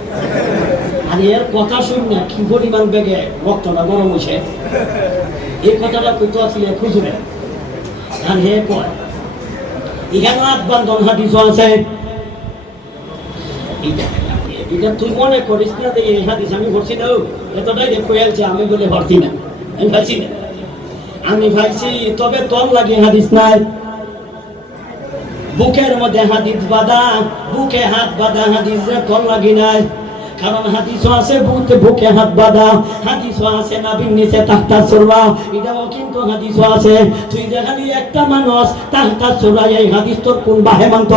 আর এর কথা শুন না কি পরিমাণ বেগে রক্তটা গরম হয়েছে। এই কথাটা কইতো আসলে খুঁজবে। আর হে কয় এখানে আদবান্ধন হাদিস আছে। এটা তুই মনে করিস না যে এই হাদিস আমি ভরছি না, এতটাই কয়েছে আমি বলে ভর্তি না, আমি ভাবছি না, আমি ভাবছি তবে তোর লাগে হাদিস নাই। বুকের মধ্যে হাদিস বাঁধা, বুকে হাত বাঁধা হাদিস তোর লাগি নাই। কারণ হাদিসও আছে বুকে হাত বাঁধা, হাদিসও আছে নাভির নিচে তাহতা সুররা, এটাও কিন্তু হাদিসও আছে। তুই দেখালি একটা মানুষ তাহতা সুররা, এই হাদিস তোর কোন বাহে মানত?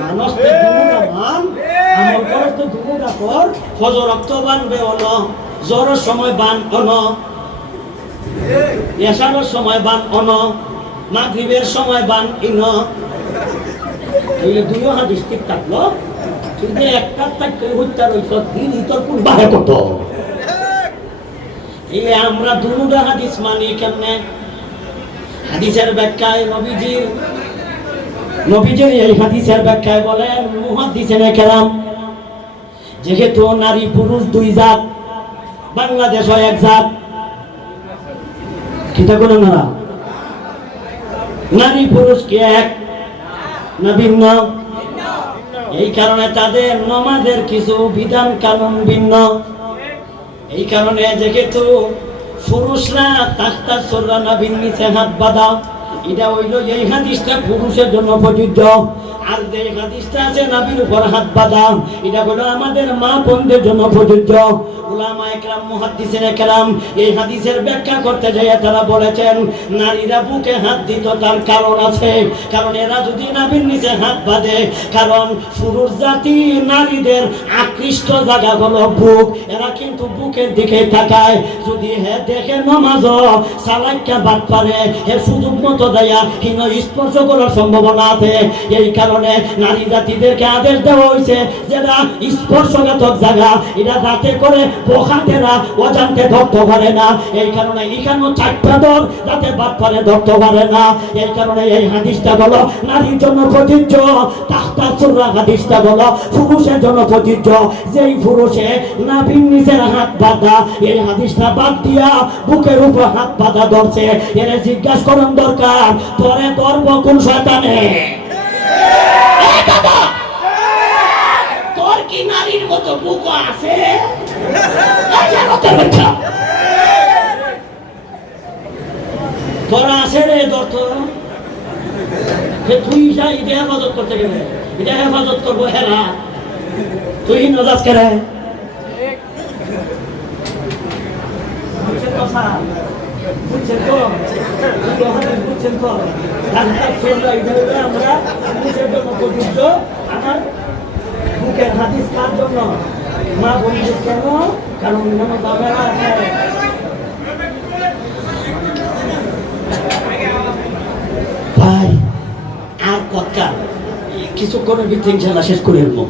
মানুষ তো দুটা মান, আমল করস তো দুটা কর। ফজর রক্ত বানবে অন, জ্বরের সময় বান অন, এশারের সময় বান অন, মাগরিবের সময় বান ইন। তাইলে দুইও হাদিস ঠিক থাকলো, তুই যে একটা থাকতে হত্যা রইছ দিন তোর কোন বাহে কত। এই আমরা দুটা হাদিস মানি কেমনে? হাদিসের ব্যাখ্যায় নবীজির এই হাদিসের ব্যাখ্যায় বলেন মুহাদ্দিসিনে কেরাম, যেহেতু নারী পুরুষ দুই জাত, বাংলাদেশ হয় এক জাত, কিতা করে না? নারী পুরুষ কি এক না ভিন্ন? এই কারণে তাদের নমাজের কিছু বিধান কানুন ভিন্ন। এই কারণে যেহেতু পুরুষরা তাখতার সররা নাবির নিচে হাত বাঁধা, এটা হইল এই হাদিসটা পুরুষের জন্য প্রযোজ্য। আর যে হাদিসটা আছে নাবির উপর হাত বাঁধা, এটা হলো আমাদের মা বোনদের জন্য প্রযোজ্য। উলামায়ে কেরাম মুহাদ্দিসিনে কেরাম এই হাদিসের ব্যাখ্যা করতে যাইয়া তারা বলেছেন নারীরা বুকে হাত দিত তার কারণ আছে, কারণ এরা যদি নাবির নিচে হাত বাঁধে, কারণ পুরুষ জাতি নারীদের আকৃষ্ট জায়গা হলো বুক, এরা কিন্তু বুকের দিকে তাকায়। যদি হে দেখে নামাজ সালাইকা বাদ পারে, হে সুযোগ মতো দেয়া হীন স্পর্শ করার সম্ভাবনা আছে। এই কারণে নারী জাতিদেরকে আদেশ দেওয়া হয়েছে যেটা স্পর্শঘাতক জায়গা, এটা রাতে করে পোখাতেরা অজান্তে ধরতে পারে না। এই কারণে এখানে চারটা দর যাতে বাদ পারে ধরতে পারে না। এই কারণে এই হাদিসটা বলো নারীর জন্য প্রযোজ্য, তাহতা সুররা হাদিসটা বলো পুরুষের জন্য প্রযোজ্য। যেই পুরুষে নাভির নিচের হাত বাঁধা, এই হাদিসটা বাদ দিয়া বুকের উপর হাত বাঁধা ধরছে, এর জিজ্ঞাসা করার দরকার পরে ধর্ম কোন শয়তানে? তোর কি নারীর মতো বুক আছে? তোরা আছে রে দর্থ, তুই এটা হেফাজত করতে গেলে এটা হেফাজত করবো হেরা, তুই নজাজ করে বুঝছেন তো? বুঝছেন তো? আমরা পুরুষের জন্য প্রযোজ্য। আমার বুকের হাদিস কার জন্য? মা বন্ধু কেন? কারণ বাবারা আছে। ভাই আর কথা কিছুক্ষণের ভিতরে ইনশাআল্লাহ শেষ করে দেবো।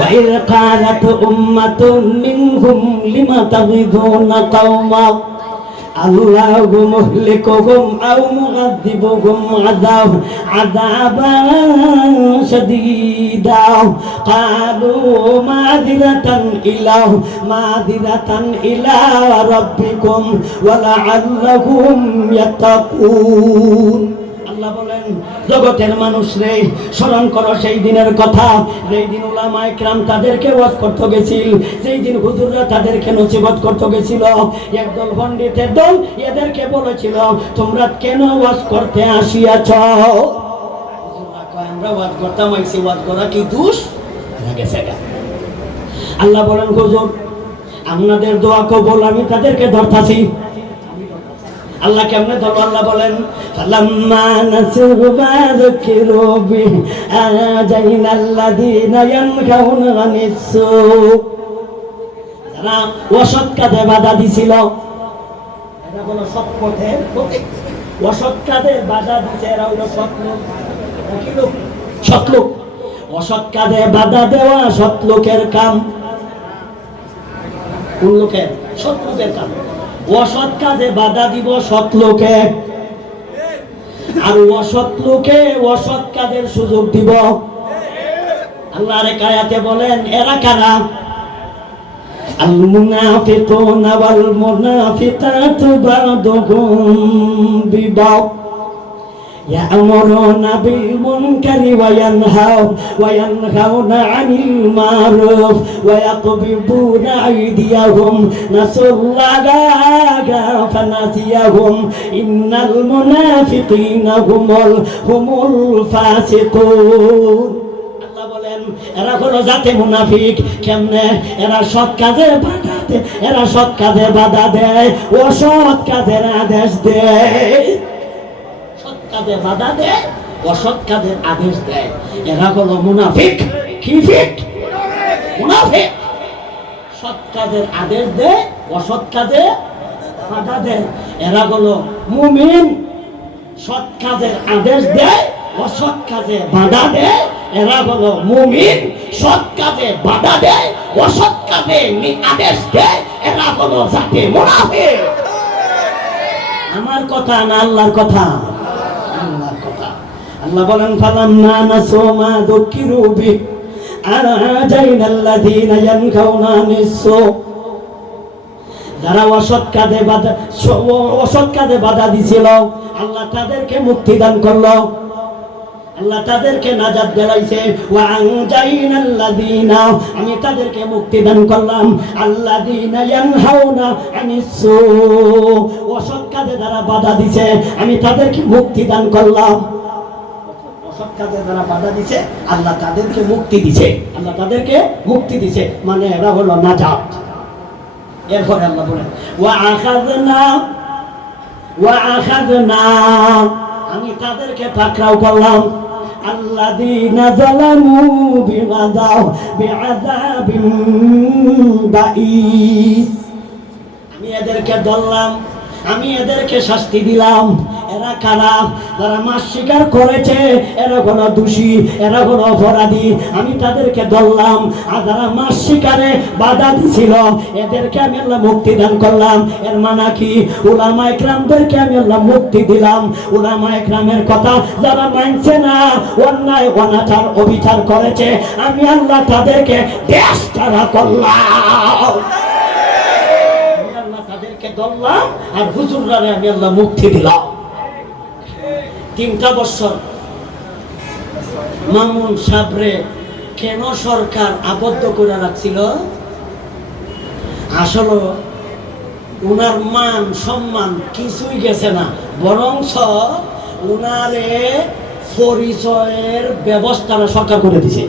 وإذ قالت أمة منهم لم تغيظون قوما الله مهلكهم أو معذبهم عذابا شديدا قالوا معذرة إلى ربكم ولعلهم يتقون। আল্লাহ বলেন জগতের মানুষ রে স্মরণ করো সেই দিনের কথা, যেই দিন উলামায়ে কেরাম তাদেরকে ওয়াজ করতে গেছিল, যেই দিন হুজুররা তাদেরকে নসিহত করতে গেছিল। একদল পণ্ডিতের দল এদেরকে বলেছিল তোমরা কেন ওয়াজ করতে আসিয়াছ? হুজুররা কয় আমরা ওয়াজ করতাম আইছি, ওয়াজ করা কি দোষ? আল্লাহ বলেন হুজুর আপনাদের দোয়া কবুল, আমি তাদেরকে ধরতাছি। আল্লাহ কেমনে ধরো? আল্লাহ বলেন ফালাম্মা নাসু মা যুকিরু বিহি আযাইনাল্লাযীনা ইয়ানহাউনা আনিস সূ, যারা অসৎ কাজে বাধা দিছিল, এটা হলো সৎ পথের প্রতীক। অসৎ কাজে বাধা দিছে এরা হলো সৎ লোক। কি লোক? সৎ লোক। অসৎ কাজে বাধা দেওয়া সৎ লোকের কাম। কোন লোকের? সৎ লোকের কাম। অসৎ কাজে বাধা দিব সৎ লোকে, আর অসৎ লোকে অসৎ কাজের সুযোগ দিব। আল্লাহ আরেক আয়াতে বলেন এরা কারা? আল মুনাফিকুনা ওয়াল মুনাফিকাতু বা'দুহুম বিবা'দ يأمرون بالمنكر وينهون عن المعروف ويقبضون أيديهم نسوا الله فنسيهم إن المنافقين هم الفاسقون। আল্লাহ বলেন এরা হলো জাতে মুনাফিক। কেমনে? এরা সৎ কাজে বাধা দেয়, এরা সৎ কাজে বাধা দেয়, অসৎ কাজের আদেশ দেয়। কাজে বাধা দেয়, অসৎ কাজের আদেশ দেয়। এরা হলো মুনাফিক। কি ফিক? মুনাফিক। সৎ কাজের আদেশ দেয়, অসৎ কাজে বাধা দেয়। এরা হলো মুমিন। সৎ কাজের আদেশ দেয়, অসৎ কাজে বাধা দেয়। এরা হলো মুমিন। সৎ কাজে বাধা দেয়, অসৎ কাজে আদেশ দেয়। এরা হলো জাতি মুনাফিক। আমার কথা না আল্লাহর কথা? আল্লাহর কথা। আল্লাহ বলেন ফালাম্মা নাসু মা যুকিরু বি আজাইনাল্লাযীনা ইয়ানহাউনা আনিস-সূ। যারা অসৎ কাজে বাধা দিছিল, আল্লাহ তাদেরকে মুক্তি দান করলো। আল্লাহ তাদেরকে নাজাত দিলাইছে। ওয়া আনজাইনাল্লাযীনা, আমি তাদেরকে মুক্তি দান করলাম। আল্লাযীনা ইয়ানহাউনা আনিস-সূ, অসৎ কাজে যারা বাধা দিছে আমি তাদেরকে মুক্তি দান করলাম। অসৎ কাজে যারা বাধা দিছে আল্লাহ তাদেরকে মুক্তি দিছে। আল্লাহ তাদেরকে মুক্তি দিছে, মানে এরা হলো নাজাত। এরপরে আল্লাহ বলেন ওয়া আখাযনা, আমি তাদেরকে পাকড়াও করলাম। আল্লাযীনা যালামু বিআযাবিন বাঈস, আমি এদেরকে ধরলাম, আমি এদেরকে শাস্তি দিলাম। এরা কারা? যারা মাছ শিকার করেছে, এরা হলো দোষী, এরা হলো অপরাধী। আমি তাদেরকে ধরলাম। আর যারা মাছ শিকারে বাধা দিছিল, এদেরকে আমি আল্লাহ মুক্তি দান করলাম। এর মানে কি? উলামা ইকরামদেরকে আমি আল্লাহ মুক্তি দিলাম। উলামা ইকরামের কথা যারা মানছে না, অন্যায় অনাচার অবিচার করেছে, আমি আল্লাহ তাদেরকে দেশ ছাড়া করলাম। ধরলাম আর হুজুররারে আমি আল্লাহ মুক্তি দিলাম। 3টা বছর মামুন সাবরে কেন সরকার আবদ্ধ করে রাখছিল? আসলে উনার মান সম্মান কিছুই গেছে না, বরঞ্চ উনারে পরিচয়ের ব্যবস্থাটা সরকার করে দিছে।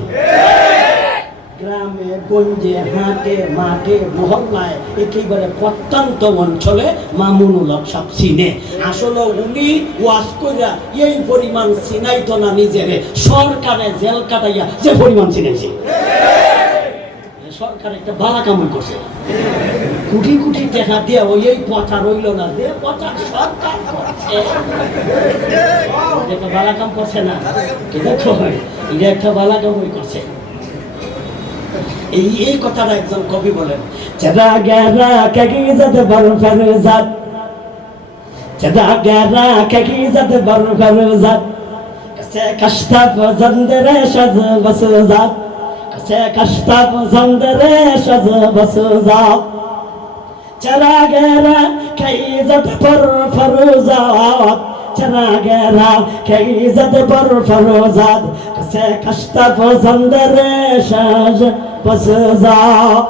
গ্রামে গঞ্জে হাটে মাঠে মহল্লায় একেবারে প্রত্যন্ত অঞ্চলে মামুনুল হক সব চিনে। আসলে উনি ওয়াজ কইরা এই পরিমাণ চিনাইতো না নিজেরে, সরকারে জেল কাটাইয়া যে পরিমাণ চিনাইছে। সরকার একটা বালা কামাই করছে, কোটি কোটি টাকা দিয়ে ওই এই পচা রইল না, দিয়ে পচা সরকার করছে। একটা বালা কাম করছে না, দেখো এটা একটা বালা কামাই করছে। এই কথাটা একজন কবি বলেন, চরা গেরা কাকি ইজ্জত বর ফরজাত, চরা গেরা কাকি ইজ্জত বর ফরজাত, কসে কষ্টা পছন্দ রে সাজ বসজাত, কসে কষ্টা পছন্দ রে সাজ বসজাত, চরা গেরা কাকি ইজ্জত বর ফরজাত, চরা গেরা কাকি ইজ্জত বর ফরজাত, কসে কষ্টা পছন্দ রে সাজ বসজাত।